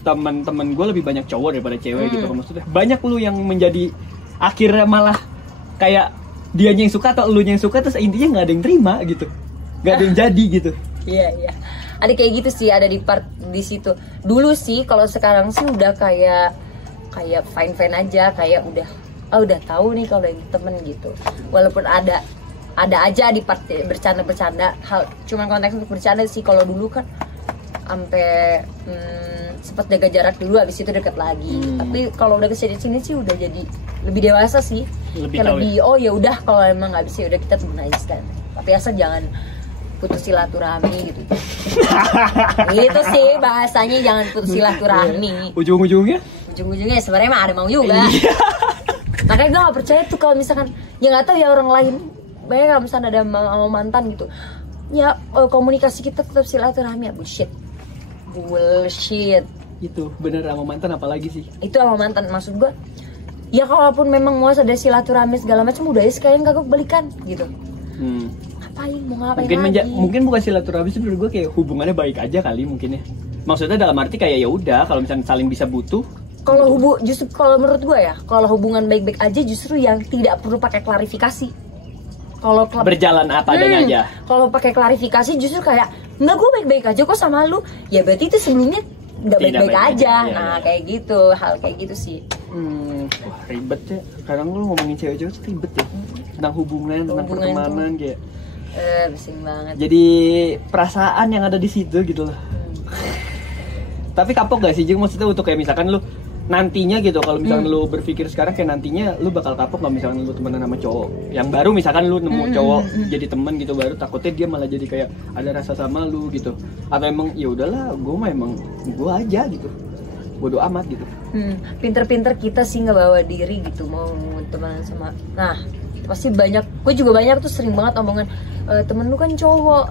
teman-teman gue lebih banyak cowok daripada cewek gitu. Maksudnya banyak lu yang menjadi akhirnya malah kayak dianya yang suka atau elunya yang suka, terus intinya nggak ada yang terima gitu, nggak ada yang jadi gitu. Iya iya. Ada kayak gitu sih, ada di part di situ. Dulu sih, kalau sekarang sih udah kayak fine aja, kayak udah tahu nih kalau ini temen gitu. Walaupun ada aja di part bercanda hal, cuman konteks untuk bercanda sih. Kalau dulu kan sampai sempat jaga jarak dulu, habis itu deket lagi. Tapi kalau udah kesini sih udah jadi lebih dewasa sih. Lebih Kayak tahu lebih oh ya udah, kalau emang nggak bisa ya udah kita temen aja kan. Tapi asal jangan putus silaturahmi gitu. Itu sih bahasanya, jangan putus silaturahmi. Ujung-ujungnya Ujung-ujungnya sebenarnya mah ada mau juga. Iya. Makanya gue gak percaya tuh kalau misalkan, ya nggak tahu ya orang lain, banyak kalau misalnya ada sama mantan gitu, ya komunikasi kita tetap silaturahmi, ya bullshit. itu bener, sama mantan apalagi sih. Itu sama mantan, maksud gue ya kalaupun memang mau ada silaturahmi segala macam, udah ya sekalian kagak balikan gitu. Mau ngapain lagi? Mungkin bukan silaturahmi sih, menurut gue kayak hubungannya baik aja kali mungkin ya. Maksudnya dalam arti kayak ya udah, kalau misalnya saling bisa butuh. Kalau justru kalau menurut gue ya, kalau hubungan baik-baik aja justru yang tidak perlu pakai klarifikasi. Kalau Berjalan apa adanya aja. Kalau pakai klarifikasi justru kayak enggak, gue baik-baik aja kok sama lu. Ya berarti itu sebelumnya nggak Tidak baik-baik baik-baik aja. aja, Nah ya. kayak gitu, hal kayak gitu sih. Wah, ribet ya. Kadang lu ngomongin cewek-cewek tuh ribet ya. Tentang hubungan, tentang Hubungan pertemanan kayak. Bising banget. Jadi perasaan yang ada di situ gitu loh. Tapi kapok gak sih Jeng, maksudnya untuk kayak misalkan lu nantinya gitu, kalau misalkan lu berpikir sekarang kayak nantinya lu bakal kapok nggak misalkan lu temenan sama cowok yang baru, misalkan lu nemu cowok jadi temen gitu baru, takutnya dia malah jadi kayak ada rasa sama lu gitu, atau emang ya udahlah gue mah emang gue aja gitu, bodo amat gitu. Pinter-pinter kita sih nggak bawa diri gitu mau temenan sama. Nah pasti banyak, gue juga banyak tuh sering banget omongan, temen lu kan cowok,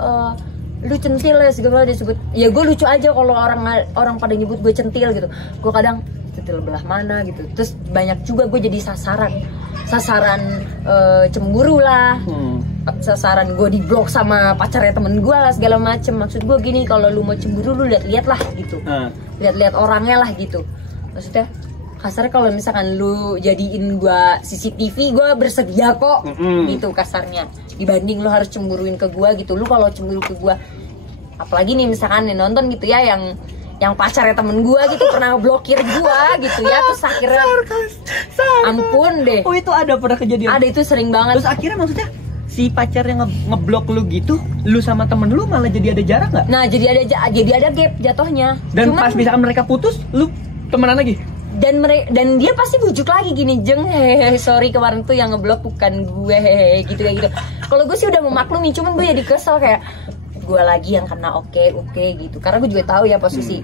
lu centil ya segala disebut. Ya gue lucu aja kalau orang pada nyebut gue centil gitu. Gue kadang centil belah mana gitu. Terus banyak juga gue jadi sasaran cemburu lah. Sasaran gue di blok sama pacarnya temen gue lah segala macem. Maksud gue gini, kalau lu mau cemburu lu lihat-lihat lah gitu. Lihat-lihat orangnya lah gitu. Maksudnya kasarnya kalau misalkan lu jadiin gua CCTV, gua bersedia kok gitu kasarnya, dibanding lu harus cemburuin ke gua gitu. Lu kalau cemburu ke gua, apalagi nih misalkan nih nonton gitu ya, yang pacarnya temen gua gitu pernah blokir gua gitu ya, terus akhirnya ampun deh. Oh itu ada pernah kejadian? Ada, itu sering banget. Terus akhirnya maksudnya si pacar yang ngeblok lu gitu, lu sama temen lu malah jadi ada jarak nggak? Nah jadi ada gap jatuhnya. Dan Cuman, pas misalkan mereka putus, lu temenan lagi? dan dia pasti bujuk lagi gini, Jeng, hehehe, sorry kemarin tuh yang ngeblok bukan gue, hehehe, gitu kayak gitu. Kalau gue sih udah memaklumi, cuman gue jadi kesel kayak gue lagi yang kena oke gitu. Karena gue juga tahu ya posisi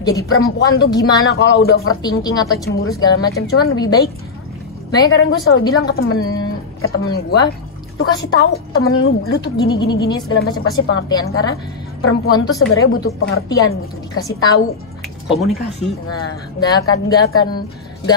jadi perempuan tuh gimana kalau udah overthinking atau cemburu segala macam. Cuman lebih baik, makanya kadang gue selalu bilang ke temen gue, lu kasih tahu temen lu tuh gini segala macam, pasti pengertian. Karena perempuan tuh sebenarnya butuh pengertian, butuh dikasih tahu. Komunikasi. Nah, nggak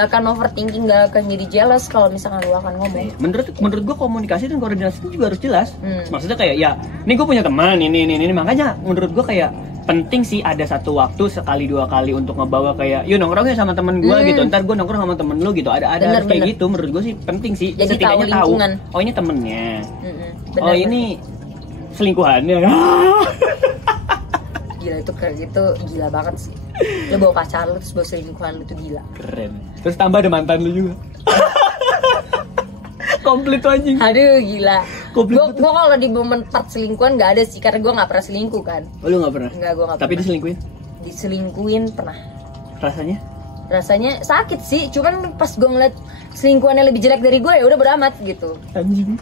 akan overthinking, nggak akan jadi jealous kalau misalkan lu akan ngomong. Menurut gua komunikasi dan koordinasi itu juga harus jelas. Maksudnya kayak ya, nih gue punya teman ini, makanya menurut gua kayak penting sih ada satu waktu sekali dua kali untuk ngebawa kayak, yuk nongkrongnya sama temen gua gitu, ntar gua nongkrong sama temen lu gitu, ada harus kayak gitu. Menurut gua sih penting sih. Jadi setidaknya tahu lingkungan. Oh ini temennya. Bener, ini selingkuhannya. Gila, itu gila banget sih. Lu bawa pacar lu terus bawa selingkuhan lu tuh gila. Keren. Terus tambah ada mantan lu juga. Komplit tuh anjing. Aduh gila. Komplit Gue kalau di momen part selingkuhan nggak ada sih, karena gue nggak pernah selingkuh kan. Oh, lu nggak pernah? Nggak, gue nggak Tapi pernah. diselingkuhin? Diselingkuhin pernah. Rasanya sakit sih, cuman pas gue ngeliat selingkuhannya lebih jelek dari gue, ya udah beramat gitu. Anjing.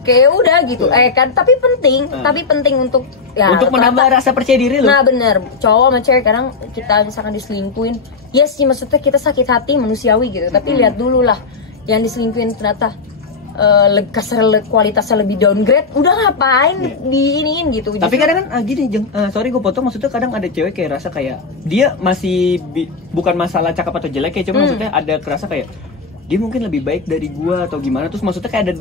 kayak udah gitu. Kan tapi penting untuk ya untuk menambah rasa percaya diri lu. Nah bener, cowok sama cewek kadang kita misalkan diselingkuin, ya sih maksudnya kita sakit hati manusiawi gitu, tapi lihat dulu lah yang diselingkuin ternyata kualitasnya lebih downgrade, udah ngapain diiniin gitu. Tapi kadang kan gini Jeng, sorry gue potong, maksudnya kadang ada cewek kayak rasa kayak dia masih bukan masalah cakep atau jelek ya, cuma maksudnya ada kerasa kayak dia mungkin lebih baik dari gua atau gimana, terus maksudnya kayak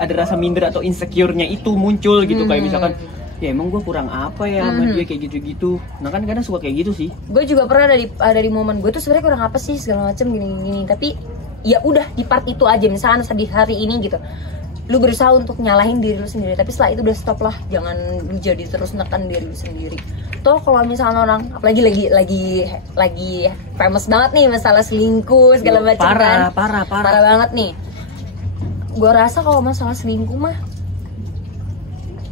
ada rasa minder atau insecure-nya itu muncul gitu, kayak misalkan ya emang gue kurang apa ya sama dia kayak gitu-gitu. Nah kan kadang suka kayak gitu sih. Gue juga pernah ada di momen gue tuh sebenarnya kurang apa sih segala macam gini-gini, tapi ya udah di part itu aja. Misalkan di hari ini gitu, lu berusaha untuk nyalahin diri lu sendiri, tapi setelah itu udah stop lah, jangan lu jadi terus neken diri lu sendiri. Toh kalau misalnya orang apalagi lagi famous banget nih masalah selingkuh segala macam kan, parah banget nih. Gue rasa kalau masalah selingkuh mah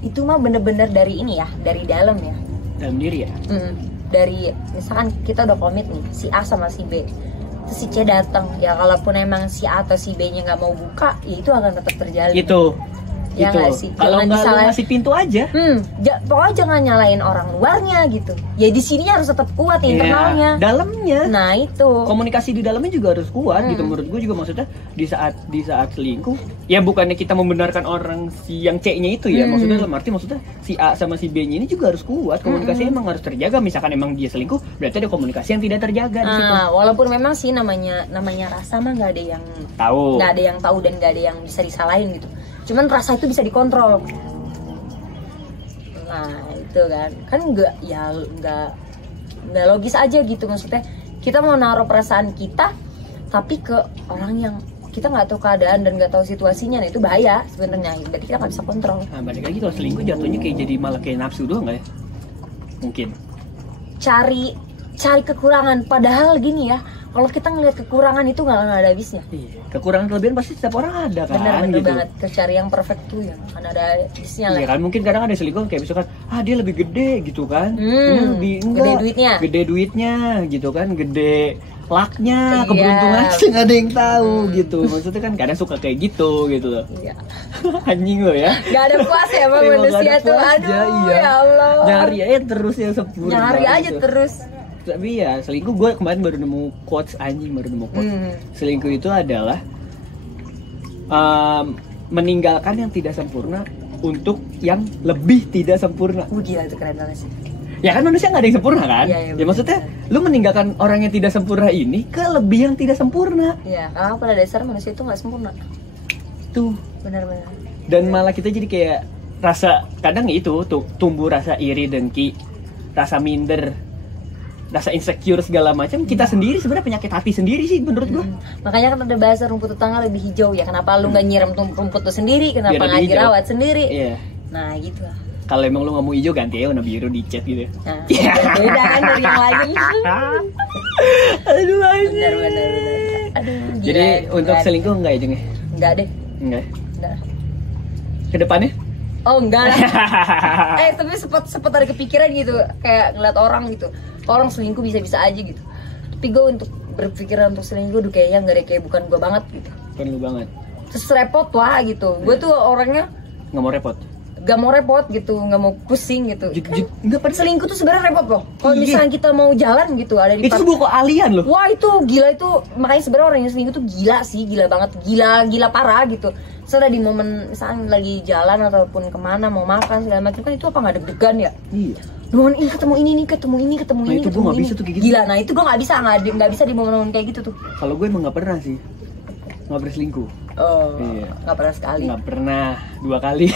itu mah bener-bener dari ini ya, dari dalam ya, dalam diri ya. Dari misalkan kita udah komit nih si A sama si B, terus si C datang, ya kalaupun emang si A atau si B nya nggak mau buka, ya itu akan tetap terjalin. Ya nggak sih. Kalau nggak lu ngasih pintu aja. Pokoknya jangan nyalain orang luarnya gitu. Ya di sini harus tetap kuat internalnya. Dalamnya. Nah itu. Komunikasi di dalamnya juga harus kuat gitu. Menurut gue juga maksudnya di saat selingkuh, ya bukannya kita membenarkan orang si yang C-nya itu ya. Maksudnya dalam arti maksudnya si A sama si B-nya ini juga harus kuat. Komunikasi emang harus terjaga. Misalkan emang dia selingkuh, berarti ada komunikasi yang tidak terjaga di situ. Walaupun memang sih namanya rasa mah nggak ada yang tahu. Nggak ada yang tahu dan nggak ada yang bisa disalahin gitu. Cuman rasa itu bisa dikontrol. Nah itu kan nggak logis aja gitu. Maksudnya kita mau naruh perasaan kita tapi ke orang yang kita nggak tahu keadaan dan nggak tahu situasinya, nah itu bahaya sebenarnya. Berarti kita nggak bisa kontrol. Nah balik lagi kalau selingkuh jatuhnya kayak jadi malah kayak nafsu doang nggak ya? Mungkin cari kekurangan, padahal gini ya, kalau kita ngelihat kekurangan itu nggak ada habisnya. Kekurangan kelebihan pasti setiap orang ada kan. Bener gitu. banget. Cari yang perfect tuh yang akan ada habisnya lah. Iya kan, mungkin kadang ada selingkuh kayak misalkan dia lebih gede gitu kan. Gede duitnya gitu kan, gede lucknya, keberuntungan sih nggak ada yang tahu gitu. Maksudnya kan kadang suka kayak gitu loh. Iya. Anjing lo ya. Gak ada puas ya bang manusia tuh. Aduh ya Allah. Nyari aja terus yang sempurna. Nyari aja gitu. Terus. Tapi ya selingkuh, gue kemarin baru nemu quotes selingkuh itu adalah meninggalkan yang tidak sempurna untuk yang lebih tidak sempurna. Gila itu keren banget sih. Ya kan manusia nggak ada yang sempurna kan? Ya maksudnya lu meninggalkan orang yang tidak sempurna ini ke lebih yang tidak sempurna. Iya, karena pada dasar manusia itu nggak sempurna. Tuh. Benar-benar. Dan malah kita jadi kayak rasa kadang itu tuh tumbuh rasa iri, dengki, rasa minder, rasa insecure segala macam. Kita sendiri sebenarnya penyakit hati sendiri sih menurut gua. Makanya kan ada bahasa rumput tetangga lebih hijau ya. Kenapa lu nggak nyiram rumput lu sendiri? Kenapa nggak dirawat sendiri? Iya. Nah gitu lah. Kalau emang lu nggak mau hijau, ganti aja warna biru di cat gitu. Nah, beda kan dari yang lain. Aduh anjir. Benar. Aduh. Jadi untuk selingkuh enggak ya Jeng? Enggak deh. Enggak. Kedepannya? Oh enggak lah. Tapi sempat ada kepikiran gitu, kayak ngeliat orang gitu. Orang selingkuh bisa-bisa aja gitu. Tapi gue untuk berpikiran untuk selingkuh udah kayaknya nggak ada, kayak bukan gue banget gitu. Bukan lu banget. Terus repot lah gitu. Gue tuh orangnya nggak mau repot. Gak mau repot gitu, nggak mau pusing gitu. Nggak pada selingkuh tuh sebenarnya repot loh. Kalau misalnya kita mau jalan gitu ada di itu sebuah keahlian loh. Wah itu gila itu, makanya sebenarnya orang yang selingkuh tuh gila sih, gila banget, gila parah gitu. Soalnya di momen misalnya lagi jalan ataupun kemana mau makan segala macam kan itu apa nggak deg-degan ya? Iya. Nuan ini ketemu ini itu gue nggak bisa tuh kayak gitu. Gila, nah itu gue nggak bisa di momen-momen kayak gitu tuh. Kalau gue emang nggak pernah sih, nggak pernah selingkuh. Oh, iya. Nggak pernah sekali. Nggak pernah 2 kali.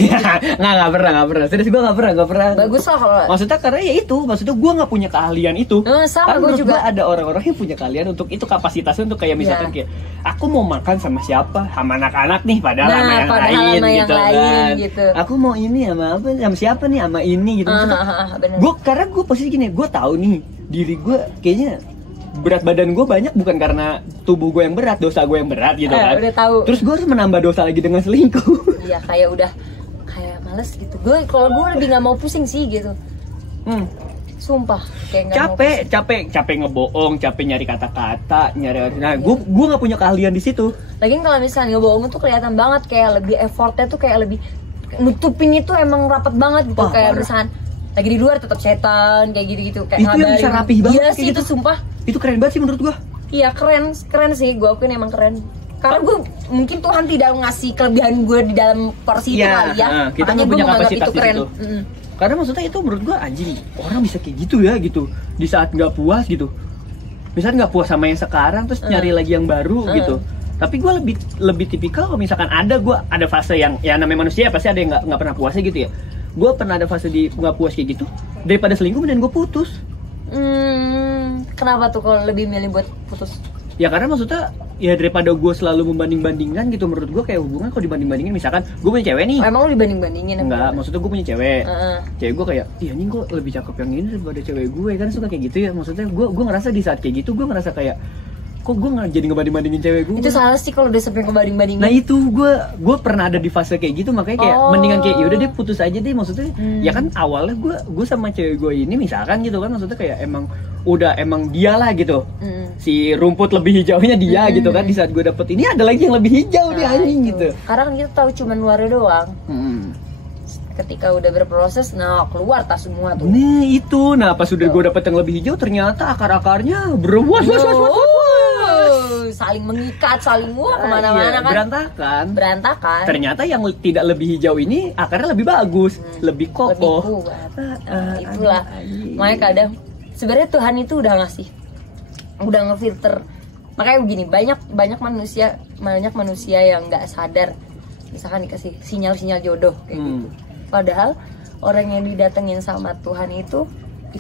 nggak pernah. Serius gue nggak pernah. Bagus lah kalau. Maksudnya karena ya itu, maksudnya gue nggak punya keahlian itu. Sama gue juga. Ada orang-orang yang punya keahlian untuk itu, kapasitasnya untuk kayak misalkan kayak aku mau makan sama siapa, sama anak-anak nih, padahal sama yang lain gitu kan. Gitu. Aku mau ini sama apa, sama siapa nih, sama ini gitu. Karena gue posisi gini, gue tahu nih diri gue kayaknya berat badan gue banyak bukan karena tubuh gue yang berat, dosa gue yang berat gitu kan. Udah tahu. Terus gue harus menambah dosa lagi dengan selingkuh. Iya, kayak males gitu. Kalau gue lebih nggak mau pusing sih gitu. Sumpah, kayak capek ngebohong, capek nyari kata-kata, nah gue nggak punya keahlian di situ. Lagian kalau misalnya ngebohong tuh kelihatan banget, kayak lebih effortnya tuh kayak lebih nutupin itu emang rapat banget gitu. Kayak parah. misalkan lagi di luar tetap setan kayak gitu-gitu kayak Itu yang bisa rapih banget Iya kayak sih gitu. itu sumpah. Itu keren banget sih menurut gua. Iya keren sih, gue akuin emang keren. Karena gue mungkin Tuhan tidak ngasih kelebihan gue di dalam porsi itu kali ya. Kita Makanya nggak gue punya menganggap kapasitas itu keren. di situ. Karena maksudnya itu menurut gua anjing, orang bisa kayak gitu ya gitu. Di saat nggak puas gitu. Misalnya nggak puas sama yang sekarang terus nyari lagi yang baru gitu. Tapi gue lebih tipikal kalau misalkan ada fase yang ya namanya manusia pasti ada yang nggak pernah puasnya gitu ya. Gue pernah ada fase di nggak puas kayak gitu. Daripada selingkuh dan gue putus. Kenapa tuh kalau lebih milih buat putus? Ya karena maksudnya ya daripada gue selalu membanding-bandingkan gitu, menurut gue kayak hubungan kalau dibanding-bandingin misalkan gue punya cewek nih. Emang lu dibanding-bandingin? Enggak, maksudnya gue punya cewek. Cewek gue kayak, iya nih gue lebih cakep yang ini daripada cewek gue, kan suka kayak gitu ya. Maksudnya gue ngerasa di saat kayak gitu gue ngerasa kayak kok gue nggak jadi ngebanding-bandingin cewek gue. Itu salah sih kalau udah sampai ngebanding-bandingin. Nah itu gue pernah ada di fase kayak gitu, makanya kayak mendingan kayak yaudah deh putus aja deh. Maksudnya ya kan awalnya gue sama cewek gue ini misalkan gitu kan, maksudnya kayak emang dia lah gitu. Si rumput lebih hijaunya dia gitu kan. Di saat gue dapet ini ada lagi yang lebih hijau nih anjing gitu. Karena kan kita tahu cuman luarnya doang. Ketika udah berproses, nah keluar tas semua tuh. Nah itu, nah pas udah gue dapet yang lebih hijau ternyata akar-akarnya berwas. Saling mengikat, saling kemana-mana kan. Berantakan. Ternyata yang tidak lebih hijau ini akarnya lebih bagus, lebih kokoh. Lebih kuat. Itulah. Makanya kadang sebenarnya Tuhan itu udah ngasih, udah ngefilter. Makanya begini, banyak manusia yang nggak sadar, misalkan dikasih sinyal-sinyal jodoh kayak gitu. Padahal orang yang didatengin sama Tuhan itu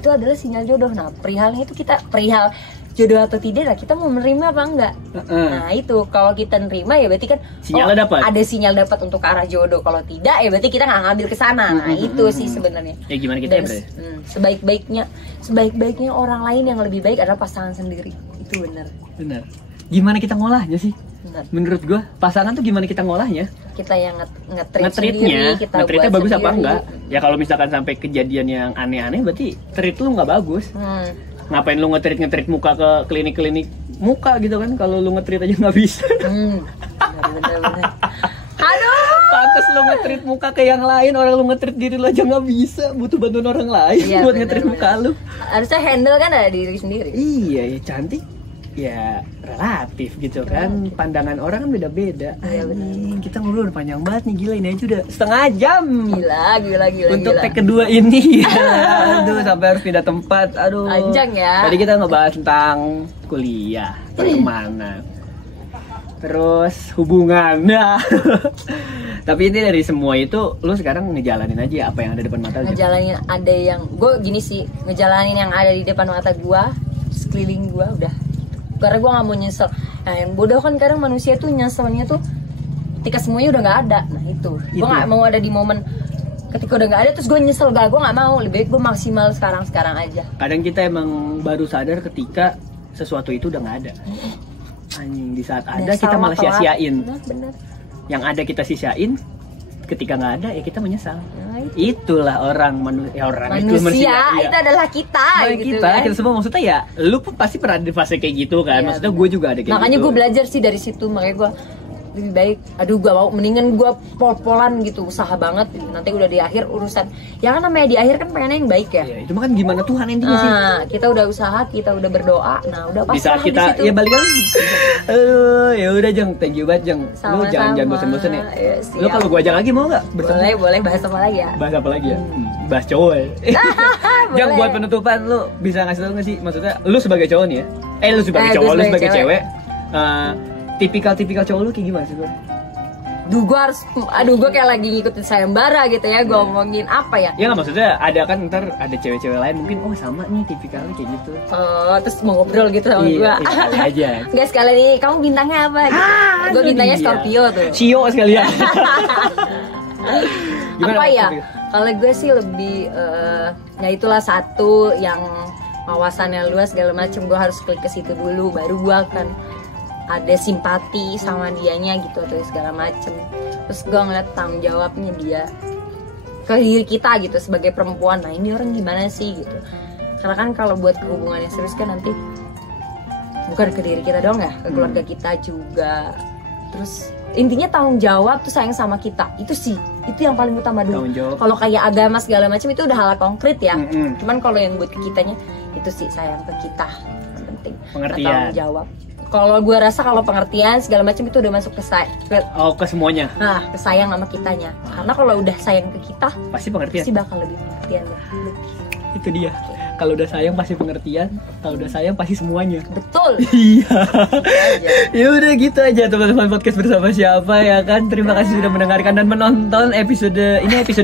adalah sinyal jodoh. Nah, perihalnya itu perihal jodoh atau tidak lah, kita mau menerima apa enggak. Nah itu kalau kita nerima ya berarti kan sinyalnya dapat. Ada sinyal dapat untuk ke arah jodoh. Kalau tidak ya berarti kita nggak ngambil ke sana. Nah itu sih sebenarnya. Ya gimana kita ya, sebaik-baiknya orang lain yang lebih baik adalah pasangan sendiri. Itu benar. Gimana kita ngolahnya sih? Benar. Menurut gua pasangan tuh gimana kita ngolahnya? Kita yang nge-treatnya bagus sendiri. apa enggak? Ya kalau misalkan sampai kejadian yang aneh-aneh berarti treat lu nggak bagus. Ngapain lu nge-treat muka ke klinik-klinik muka gitu kan, kalau lu nge-treat aja nggak bisa. Bener. Aduh, pantas lu nge-treat muka ke yang lain, orang lu nge-treat diri lu aja nggak bisa, butuh bantuan orang lain buat nge-treat muka lu. Harusnya handle kan ada diri sendiri. Iya ya, cantik ya relatif gitu kan, pandangan orang kan beda-beda. Iya benar. Kita ngobrol udah panjang banget nih, gila ini aja udah setengah jam. Gila. Untuk take kedua ini. Aduh, sampai harus pindah tempat. Aduh. Panjang ya. Tadi kita ngebahas tentang kuliah, kemana. Terus hubungan. Nah. Tapi ini dari semua itu, lu sekarang ngejalanin aja apa yang ada depan mata lu. Ngejalanin ada yang, gue gini sih, ngejalanin yang ada di depan mata gue, sekeliling gue udah. Karena gue gak mau nyesel. Nah yang bodoh kan kadang manusia tuh nyeselnya tuh ketika semuanya udah gak ada. Nah itu. Gue gak mau ada di momen ketika udah gak ada terus gue nyesel. Gue gak mau. Lebih baik gue maksimal sekarang aja. Kadang kita emang baru sadar ketika sesuatu itu udah gak ada. Anjing, di saat ada kita malah sia-siain. Bener. Yang ada kita sia-siain, ketika nggak ada ya kita menyesal. Nah, itulah manusia itu adalah kita gitu kita kan? semua, maksudnya ya lu pun pasti pernah di fase kayak gitu kan. Maksudnya gue juga ada kayak makanya gitu. Gue belajar sih dari situ. Makanya gue lebih baik, gue mau mendingan gue pol-polan gitu, usaha banget gitu. Nanti udah di akhir urusan, ya kan namanya di akhir kan pengennya yang baik ya. Itu mah kan gimana Tuhan intinya sih. Kita udah usaha, kita udah berdoa, nah udah di saat kita ya balik lagi. Ya udah Jeng, thank you banget Jeng. Lu jangan bosen-bosen ya. Lu kalau gue ajak lagi mau nggak? Boleh bahas apa lagi ya? Bahas apa lagi ya? Bahas cowok ya. Jeng, buat penutupan lu bisa ngasih tau nggak sih, maksudnya lu sebagai cowok nih ya? Lu sebagai cowok, lu sebagai cewek. Tipikal cowok lu kayak gimana sih gue? Gue kayak lagi ngikutin sayembara gitu ya, gue ngomongin apa ya? Ya nggak, maksudnya ada kan ntar ada cewek-cewek lain mungkin sama nih tipikalnya kayak gitu. Terus mau ngobrol gitu sama gue. Iya aja. Guys, sekali nih kamu bintangnya apa? Gue bintangnya Scorpio tuh. Sio sekalian. Apa ya? Kalau gue sih lebih ya itulah satu yang wawasannya luas segala macem, gue harus klik ke situ dulu baru gue akan ada simpati sama dianya gitu atau segala macem. Terus gue ngeliat tanggung jawabnya dia ke diri kita gitu sebagai perempuan. Nah ini orang gimana sih gitu. Karena kan kalau buat hubungan yang serius kan nanti bukan ke diri kita doang ya, ke keluarga kita juga. Terus intinya tanggung jawab tuh sayang sama kita. Itu sih, itu yang paling utama dulu. Kalau kayak agama segala macam itu udah hal konkret ya. Cuman kalau yang buat ke kitanya itu sih sayang ke kita. Yang penting Pengertian. tanggung jawab. Kalau gue rasa kalau pengertian segala macam itu udah masuk ke ke semuanya. Nah, ke sayang sama kitanya. Karena kalau udah sayang ke kita, Pasti pengertian. pasti bakal lebih pengertian lah. Itu dia. Kalau udah sayang pasti pengertian, kalau udah sayang pasti semuanya. Betul. Iya. Aja. Ya udah gitu aja teman-teman podcast bersama siapa ya kan. Terima kasih sudah mendengarkan dan menonton episode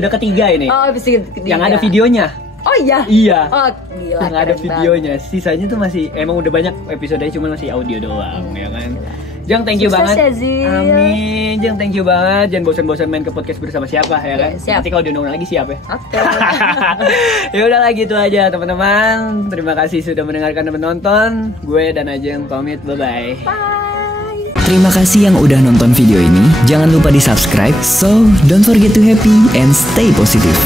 ketiga ini. Oh, episode ketiga. Yang ada videonya. Oh iya. Iya. Oh, gila. Yang ada videonya. Sisanya tuh masih emang udah banyak episodenya cuma masih audio doang ya kan. Jang, thank you Sukses banget. ya, Zil. Amin. Jang, thank you banget. Jangan bosan-bosan main ke podcast bersama siapa ya kan. Siap. Nanti kalau diundang lagi siapa ya? Oke. Ya udahlah gitu aja teman-teman. Terima kasih sudah mendengarkan dan menonton. Gue dan Ajeng pamit. Bye-bye. Bye. Terima kasih yang udah nonton video ini. Jangan lupa di subscribe. So, don't forget to happy and stay positive.